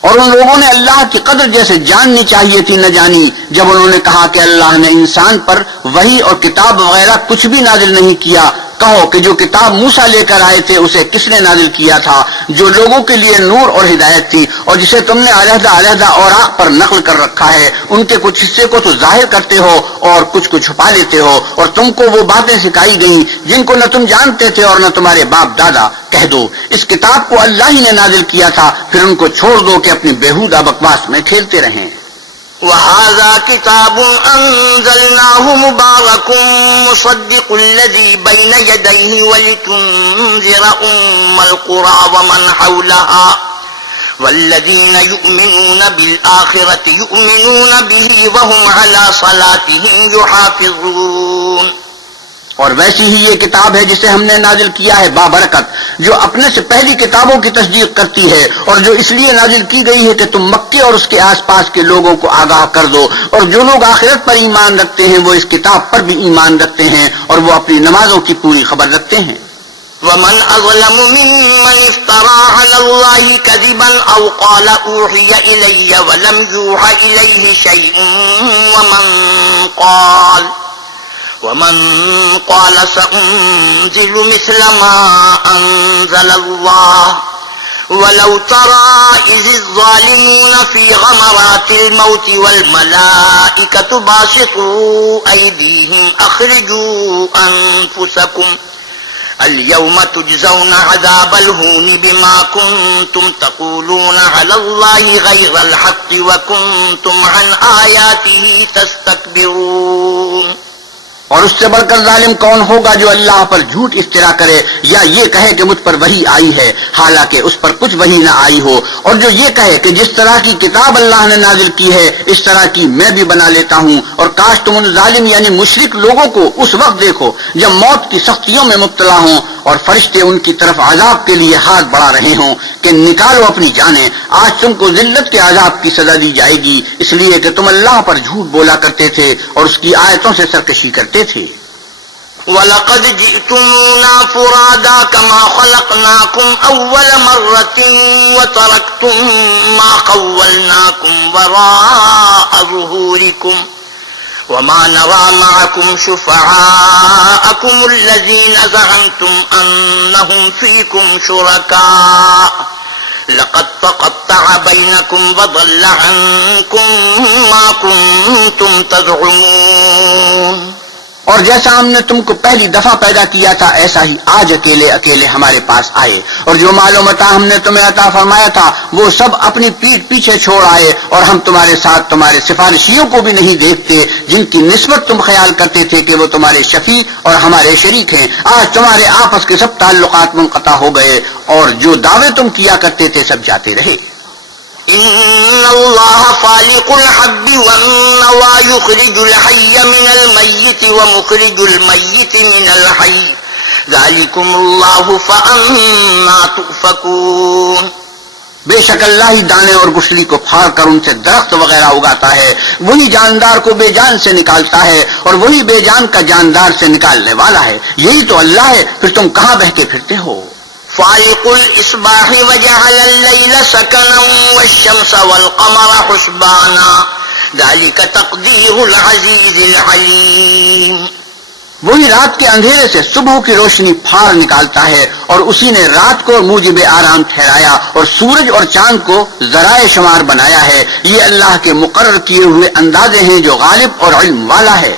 اور ان لوگوں نے اللہ کی قدر جیسے جاننی چاہیے تھی نہ جانی جب انہوں نے کہا کہ اللہ نے انسان پر وحی اور کتاب وغیرہ کچھ بھی نازل نہیں کیا۔ کہو کہ جو کتاب موسیٰ لے کر آئے تھے اسے کس نے نازل کیا تھا، جو لوگوں کے لیے نور اور ہدایت تھی، اور جسے تم نے علیحدہ علیحدہ اوراق پر نقل کر رکھا ہے۔ ان کے کچھ حصے کو تو ظاہر کرتے ہو اور کچھ کو چھپا لیتے ہو، اور تم کو وہ باتیں سکھائی گئیں جن کو نہ تم جانتے تھے اور نہ تمہارے باپ دادا۔ کہہ دو اس کتاب کو اللہ ہی نے نازل کیا تھا، پھر ان کو چھوڑ دو کہ اپنی بیہودہ بکواس میں کھیلتے رہیں۔ وهذا كتاب أنزلناه مبارك مصدق الذي بين يديه ولتنذر القرى ومن حولها والذين يؤمنون بالآخرة يؤمنون به وهم على صلاتهم يحافظون. اور ویسی ہی یہ کتاب ہے جسے ہم نے نازل کیا ہے بابرکت، جو اپنے سے پہلی کتابوں کی تصدیق کرتی ہے، اور جو اس لیے نازل کی گئی ہے کہ تم مکے اور اس کے آس پاس کے لوگوں کو آگاہ کر دو، اور جو لوگ آخرت پر ایمان رکھتے ہیں وہ اس کتاب پر بھی ایمان رکھتے ہیں، اور وہ اپنی نمازوں کی پوری خبر رکھتے ہیں. ومن أظلم ممن افترى على الله كذبا أو قال أوحي إلي ولم يوحى إليه شيء ومن قال سأنزل مثل ما أنزل الله ولو ترى إذ الظالمون في غمرات الموت والملائكة باسطوا أيديهم أخرجوا أنفسكم اليوم تجزون عذاب الهون بما كنتم تقولون على الله غير الحق وكنتم عن آياته تستكبرون. اور اس سے بڑھ کر ظالم کون ہوگا جو اللہ پر جھوٹ افترا کرے یا یہ کہے کہ مجھ پر وحی آئی ہے حالانکہ اس پر کچھ وحی نہ آئی ہو، اور جو یہ کہے کہ جس طرح کی کتاب اللہ نے نازل کی ہے اس طرح کی میں بھی بنا لیتا ہوں. اور کاش تم ان ظالم یعنی مشرک لوگوں کو اس وقت دیکھو جب موت کی سختیوں میں مبتلا ہوں اور فرشتے ان کی طرف عذاب کے لیے ہاتھ بڑھا رہے ہوں کہ نکالو اپنی جانیں، آج تم کو ذلت کے عذاب کی سزا دی جائے گی اس لیے کہ تم اللہ پر جھوٹ بولا کرتے تھے اور اس کی آیتوں سے سرکشی کرتے تھے. وَلَقَدْ جِئْتُمُونَا فُرَادَىٰ كَمَا خَلَقْنَاكُمْ أَوَّلَ مَرَّةٍ وَتَرَكْتُم مَّا خَوَّلْنَاكُمْ وَرَاءَ ظُهُورِكُمْ وَمَا نَرَىٰ مَعَكُمْ شُفَعَاءَكُمُ الَّذِينَ زَعَمْتُمْ أَنَّهُمْ فِيكُمْ شُرَكَاءُ لَقَد تَّقَطَّعَ بَيْنَكُمْ وَضَلَّ عَنكُم مَّا كُنتُمْ تَزْعُمُونَ. اور جیسا ہم نے تم کو پہلی دفعہ پیدا کیا تھا ایسا ہی آج اکیلے اکیلے ہمارے پاس آئے، اور جو مال و متاع ہم نے تمہیں عطا فرمایا تھا وہ سب اپنی پیٹھ پیچھے چھوڑ آئے، اور ہم تمہارے ساتھ تمہارے سفارشیوں کو بھی نہیں دیکھتے جن کی نسبت تم خیال کرتے تھے کہ وہ تمہارے شفیع اور ہمارے شریک ہیں. آج تمہارے آپس کے سب تعلقات منقطع ہو گئے اور جو دعوے تم کیا کرتے تھے سب جاتے رہے. إن الله فالق الحب والنوى يخرج الحي من الميت ومخرج الميت من الحي ذلكم الله فأنا تؤفكون. بے شک اللہ ہی دانے اور گٹھلی کو پھاڑ کر ان سے درخت وغیرہ اگاتا ہے، وہی جاندار کو بے جان سے نکالتا ہے اور وہی بے جان کا جاندار سے نکالنے والا ہے. یہی تو اللہ ہے، پھر تم کہاں بہکے پھرتے ہو. فالق الإصباح وجعل الليل سكنا والشمس والقمر حسبانا ذلك تقدير العزيز العليم. وہی رات کے اندھیرے سے صبح کی روشنی پھاڑ نکالتا ہے، اور اسی نے رات کو موجب آرام ٹھہرایا اور سورج اور چاند کو ذرائع شمار بنایا ہے. یہ اللہ کے مقرر کیے ہوئے اندازے ہیں جو غالب اور علم والا ہے.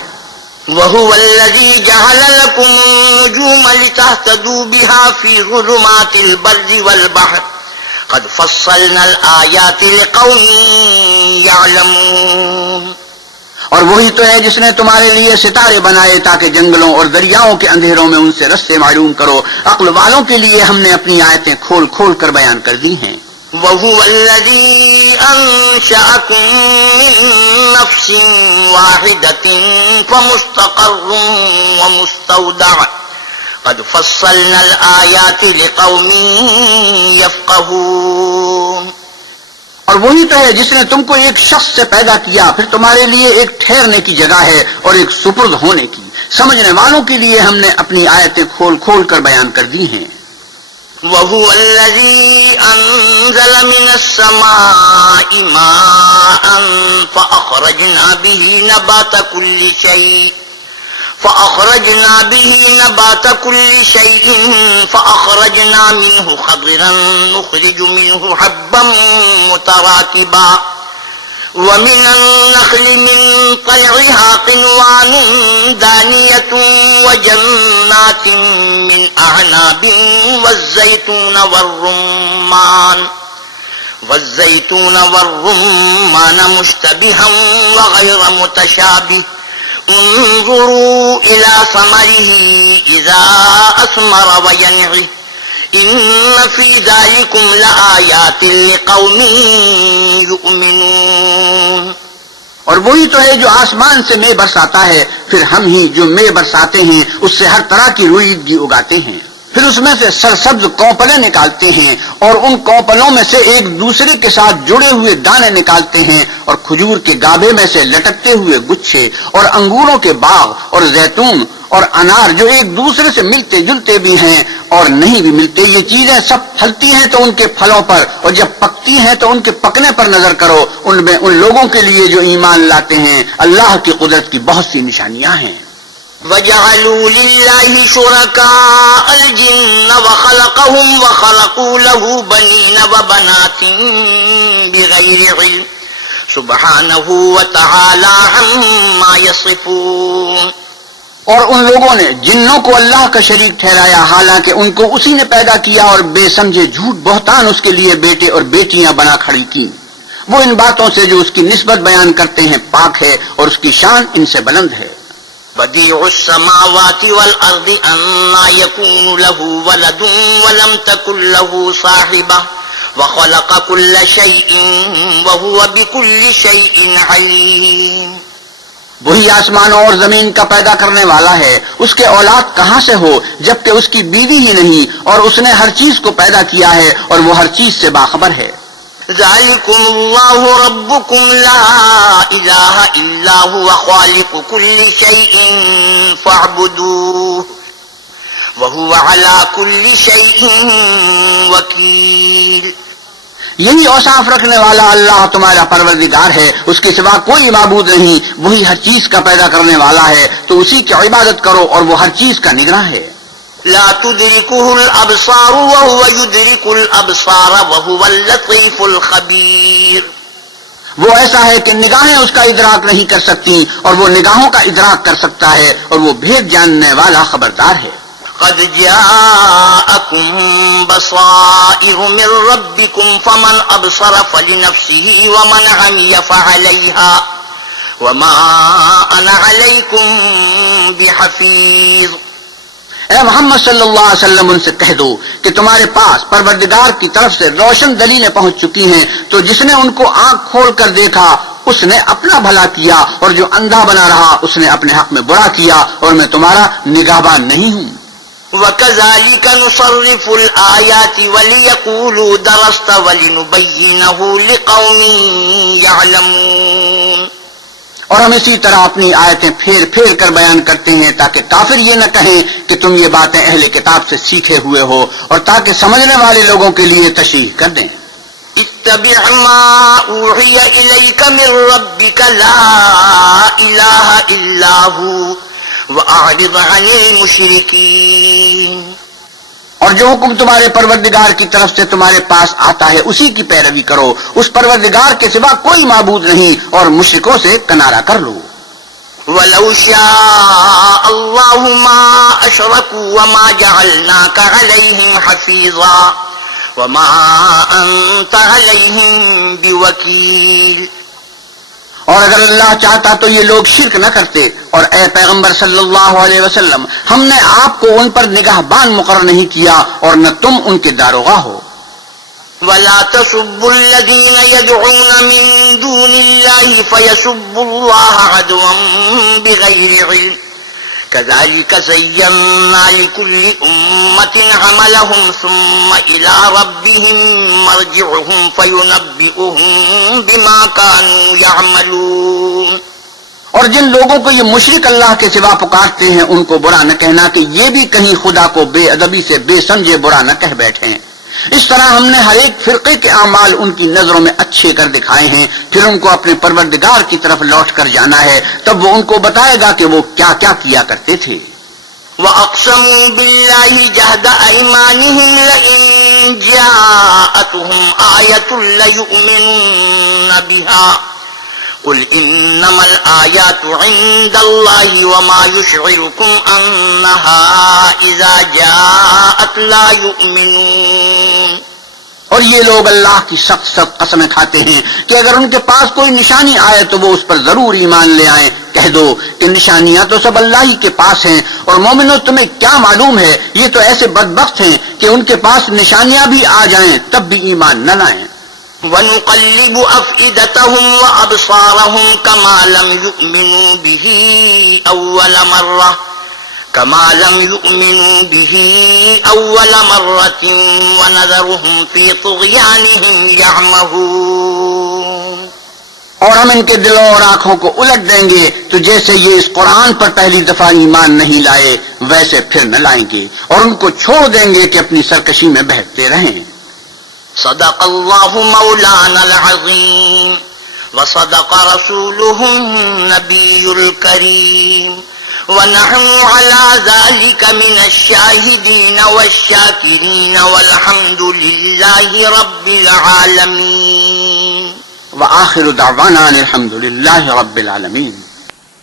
وهو الذي جعل لكم النجوم لتهتدوا بها في ظلمات البر والبحر قد فصلنا الآيات لقوم يعلمون. اور وہی تو ہے جس نے تمہارے لیے ستارے بنائے تاکہ جنگلوں اور دریاؤں کے اندھیروں میں ان سے رستے معلوم کرو. عقل والوں کے لیے ہم نے اپنی آیتیں کھول کھول کر بیان کر دی ہیں. وهو الذي أنشأكم من نفس واحدة فمستقر ومستودع قد فصلنا الآيات لقوم يفقهون. اور وہی تو ہے جس نے تم کو ایک شخص سے پیدا کیا، پھر تمہارے لیے ایک ٹھہرنے کی جگہ ہے اور ایک سپرد ہونے کی. سمجھنے والوں کے لیے ہم نے اپنی آیتیں کھول کھول کر بیان کر دی ہیں. وهو الذي أنزل من السماء ماء فأخرجنا به نبات كل شيء فأخرجنا منه خضرا نخرج منه حبا متراكبا ومن النخل من طلعها قنوان دانية وجنات من أعناب والزيتون والزيتون والرمان مشتبها وغير متشابه انظروا إلى ثمره إذا أثمر وينعه إن في ذلكم لآيات لقوم يؤمنون۔ اور وہی تو ہے جو آسمان سے مے برساتا ہے، پھر ہم ہی جو مے برساتے ہیں اس سے ہر طرح کی روئیدگی اگاتے ہیں، پھر اس میں سے سرسبز کونپلیں نکالتے ہیں اور ان کونپلوں میں سے ایک دوسرے کے ساتھ جڑے ہوئے دانے نکالتے ہیں، اور کھجور کے گابے میں سے لٹکتے ہوئے گچھے، اور انگوروں کے باغ اور زیتون اور انار جو ایک دوسرے سے ملتے جلتے بھی ہیں اور نہیں بھی ملتے، یہ چیزیں سب پھلتی ہیں تو ان کے پھلوں پر، اور جب پکتی ہیں تو ان کے پکنے پر نظر کرو، ان میں ان لوگوں کے لیے جو ایمان لاتے ہیں اللہ کی قدرت کی بہت سی نشانیاں ہیں۔ وَجَعَلُوا لِلَّهِ شُرَكَاءَ الْجِنَّ وَخَلَقَهُمْ وَخَلَقُوا لَهُ بَنِينَ وَبَنَاتٍ بِغَيْرِ عِلْمٍ سُبْحَانَهُ وَتَعَالَى عَمَّا يَصِفُونَ۔ اور ان لوگوں نے جنوں کو اللہ کا شریک ٹھہرایا، حالانکہ ان کو اسی نے پیدا کیا، اور بے سمجھے جھوٹ بہتان اس کے لیے بیٹے اور بیٹیاں بنا کھڑی کی۔ وہ ان باتوں سے جو اس کی نسبت بیان کرتے ہیں پاک ہے، اور اس کی شان ان سے بلند ہے۔ بديع السماوات والأرض أنى يكون له ولد ولم تكن له صاحبة وخلق كل شيء وهو بكل شيء عليم۔ وہی آسمانوں اور زمین کا پیدا کرنے والا ہے، اس کے اولاد کہاں سے ہو جبکہ اس کی بیوی ہی نہیں، اور اس نے ہر چیز کو پیدا کیا ہے اور وہ ہر چیز سے باخبر ہے۔ ذلكم الله ربكم لا إله إلا هو خالق كل شيء فاعبدوه وهو على كل شيء وكيل۔ یہی اوصاف رکھنے والا اللہ تمہارا پروردگار ہے، اس کے سوا کوئی معبود نہیں، وہی ہر چیز کا پیدا کرنے والا ہے، تو اسی کی عبادت کرو اور وہ ہر چیز کا نگراں ہے۔ لا تدركه الأبصار وهو يدرك الأبصار وهو اللطيف الخبير۔ وہ ایسا ہے کہ نگاہیں اس کا ادراک نہیں کر سکتی، اور وہ نگاہوں کا ادراک کر سکتا ہے، اور وہ بھید جاننے والا خبردار ہے۔ قد جاءكم بصائر من ربكم فمن أبصر فلنفسه ومن عمي فعليها وما أنا عليكم بحفيظ۔ اے محمد صلی اللہ علیہ وسلم ان سے کہہ دو کہ تمہارے پاس پروردگار کی طرف سے روشن دلیلیں پہنچ چکی ہیں، تو جس نے ان کو آنکھ کھول کر دیکھا اس نے اپنا بھلا کیا، اور جو اندھا بنا رہا اس نے اپنے حق میں برا کیا، اور میں تمہارا نگہبان نہیں ہوں۔ وَكَذَلِكَ نُصَرِّفُ الْآيَاتِ وَلِيَقُولُوا دَرَسْتَ وَلِنُبَيِّنَهُ لِقَوْمٍ يَعْلَمُونَ۔ اور ہم اسی طرح اپنی آیتیں پھیر پھیر کر بیان کرتے ہیں تاکہ کافر یہ نہ کہیں کہ تم یہ باتیں اہل کتاب سے سیکھے ہوئے ہو، اور تاکہ سمجھنے والے لوگوں کے لیے تشریح کر دیں۔ اتبع ما اوحی الیک من ربک لا الہ الا ہو واعرض عن المشرکین۔ اور جو حکم تمہارے پروردگار کی طرف سے تمہارے پاس آتا ہے اسی کی پیروی کرو، اس پروردگار کے سوا کوئی معبود نہیں، اور مشرکوں سے کنارہ کر لو۔ وَلَوْ شَاءَ اللَّهُ مَا أَشْرَكُوا وَمَا جَعَلْنَاكَ عَلَيْهِمْ حَفِيظًا وَمَا أَنْتَ عَلَيْهِمْ بِوَكِيلٍ۔ اور اگر اللہ چاہتا تو یہ لوگ شرک نہ کرتے، اور اے پیغمبر صلی اللہ علیہ وسلم ہم نے آپ کو ان پر نگہبان مقرر نہیں کیا، اور نہ تم ان کے داروغہ ہو۔ وَلَا تَسُبُّوا الَّذِينَ يَدْعُونَ مِن دُونِ اللَّهِ فَيَسُبُّوا اللَّهَ عَدْوًا بِغَيْرِ عِلْمٍ كَذَلِكَ زَيَّنَّا لِكُلِّ أُمَّةٍ عَمَلَهُمْ ثُمَّ إِلَى رَبِّهِمْ مَرْجِعُهُمْ فَيُنَبِّئُهُم بِمَا كَانُوا يَعْمَلُونَ۔ اور جن لوگوں کو یہ مشرک اللہ کے سوا پکارتے ہیں ان کو برا نہ کہنا کہ یہ بھی کہیں خدا کو بے ادبی سے بے سمجھے برا نہ کہہ بیٹھے ہیں۔ اس طرح ہم نے ہر ایک فرقے کے اعمال ان کی نظروں میں اچھے کر دکھائے ہیں، پھر ان کو اپنے پروردگار کی طرف لوٹ کر جانا ہے، تب وہ ان کو بتائے گا کہ وہ کیا کیا کیا کرتے تھے۔ وَأَقْسَمُوا بِاللَّهِ جَهْدَ أَيْمَانِهِمْ لَئِن جَاءَتْهُمْ آيَةٌ لَّيُؤْمِنُنَّ بِهَا قُلْ إِنَّمَا الْآيَاتُ عِندَ اللَّهِ وَمَا يُشْعِرُكُمْ أَنَّهَا إِذَا جَاءَتْ لَا يُؤْمِنُونَ۔ اور یہ لوگ اللہ کی سخت سخت قسمیں کھاتے ہیں کہ اگر ان کے پاس کوئی نشانی آئے تو وہ اس پر ضرور ایمان لے آئیں۔ کہہ دو کہ نشانیاں تو سب اللہ ہی کے پاس ہیں، اور مومنو تمہیں کیا معلوم ہے یہ تو ایسے بدبخت ہیں کہ ان کے پاس نشانیاں بھی آ جائیں تب بھی ایمان نہ لائیں۔ وَنُقَلِّبُ أَفْئِدَتَهُمْ وَأَبْصَارَهُمْ كَمَا لَمْ يُؤْمِنُوا بِهِ أَوَّلَ مَرَّةٍ وَنَذَرُهُمْ فِي طُغْيَانِهِمْ يَعْمَهُونَ۔ اور ہم ان کے دلوں اور آنکھوں کو الٹ دیں گے تو جیسے یہ اس قرآن پر پہلی دفعہ ایمان نہیں لائے ویسے پھر نہ لائیں گے، اور ان کو چھوڑ دیں گے کہ اپنی سرکشی میں بہکتے رہیں۔ صدق اللہ مولانا العظیم وصدق رسوله النبی الکریم ونحن على ذلك من الشاہدین والشاکرین والحمد للہ رب العالمین۔ وآخر دعوانا الحمد للہ رب العالمین۔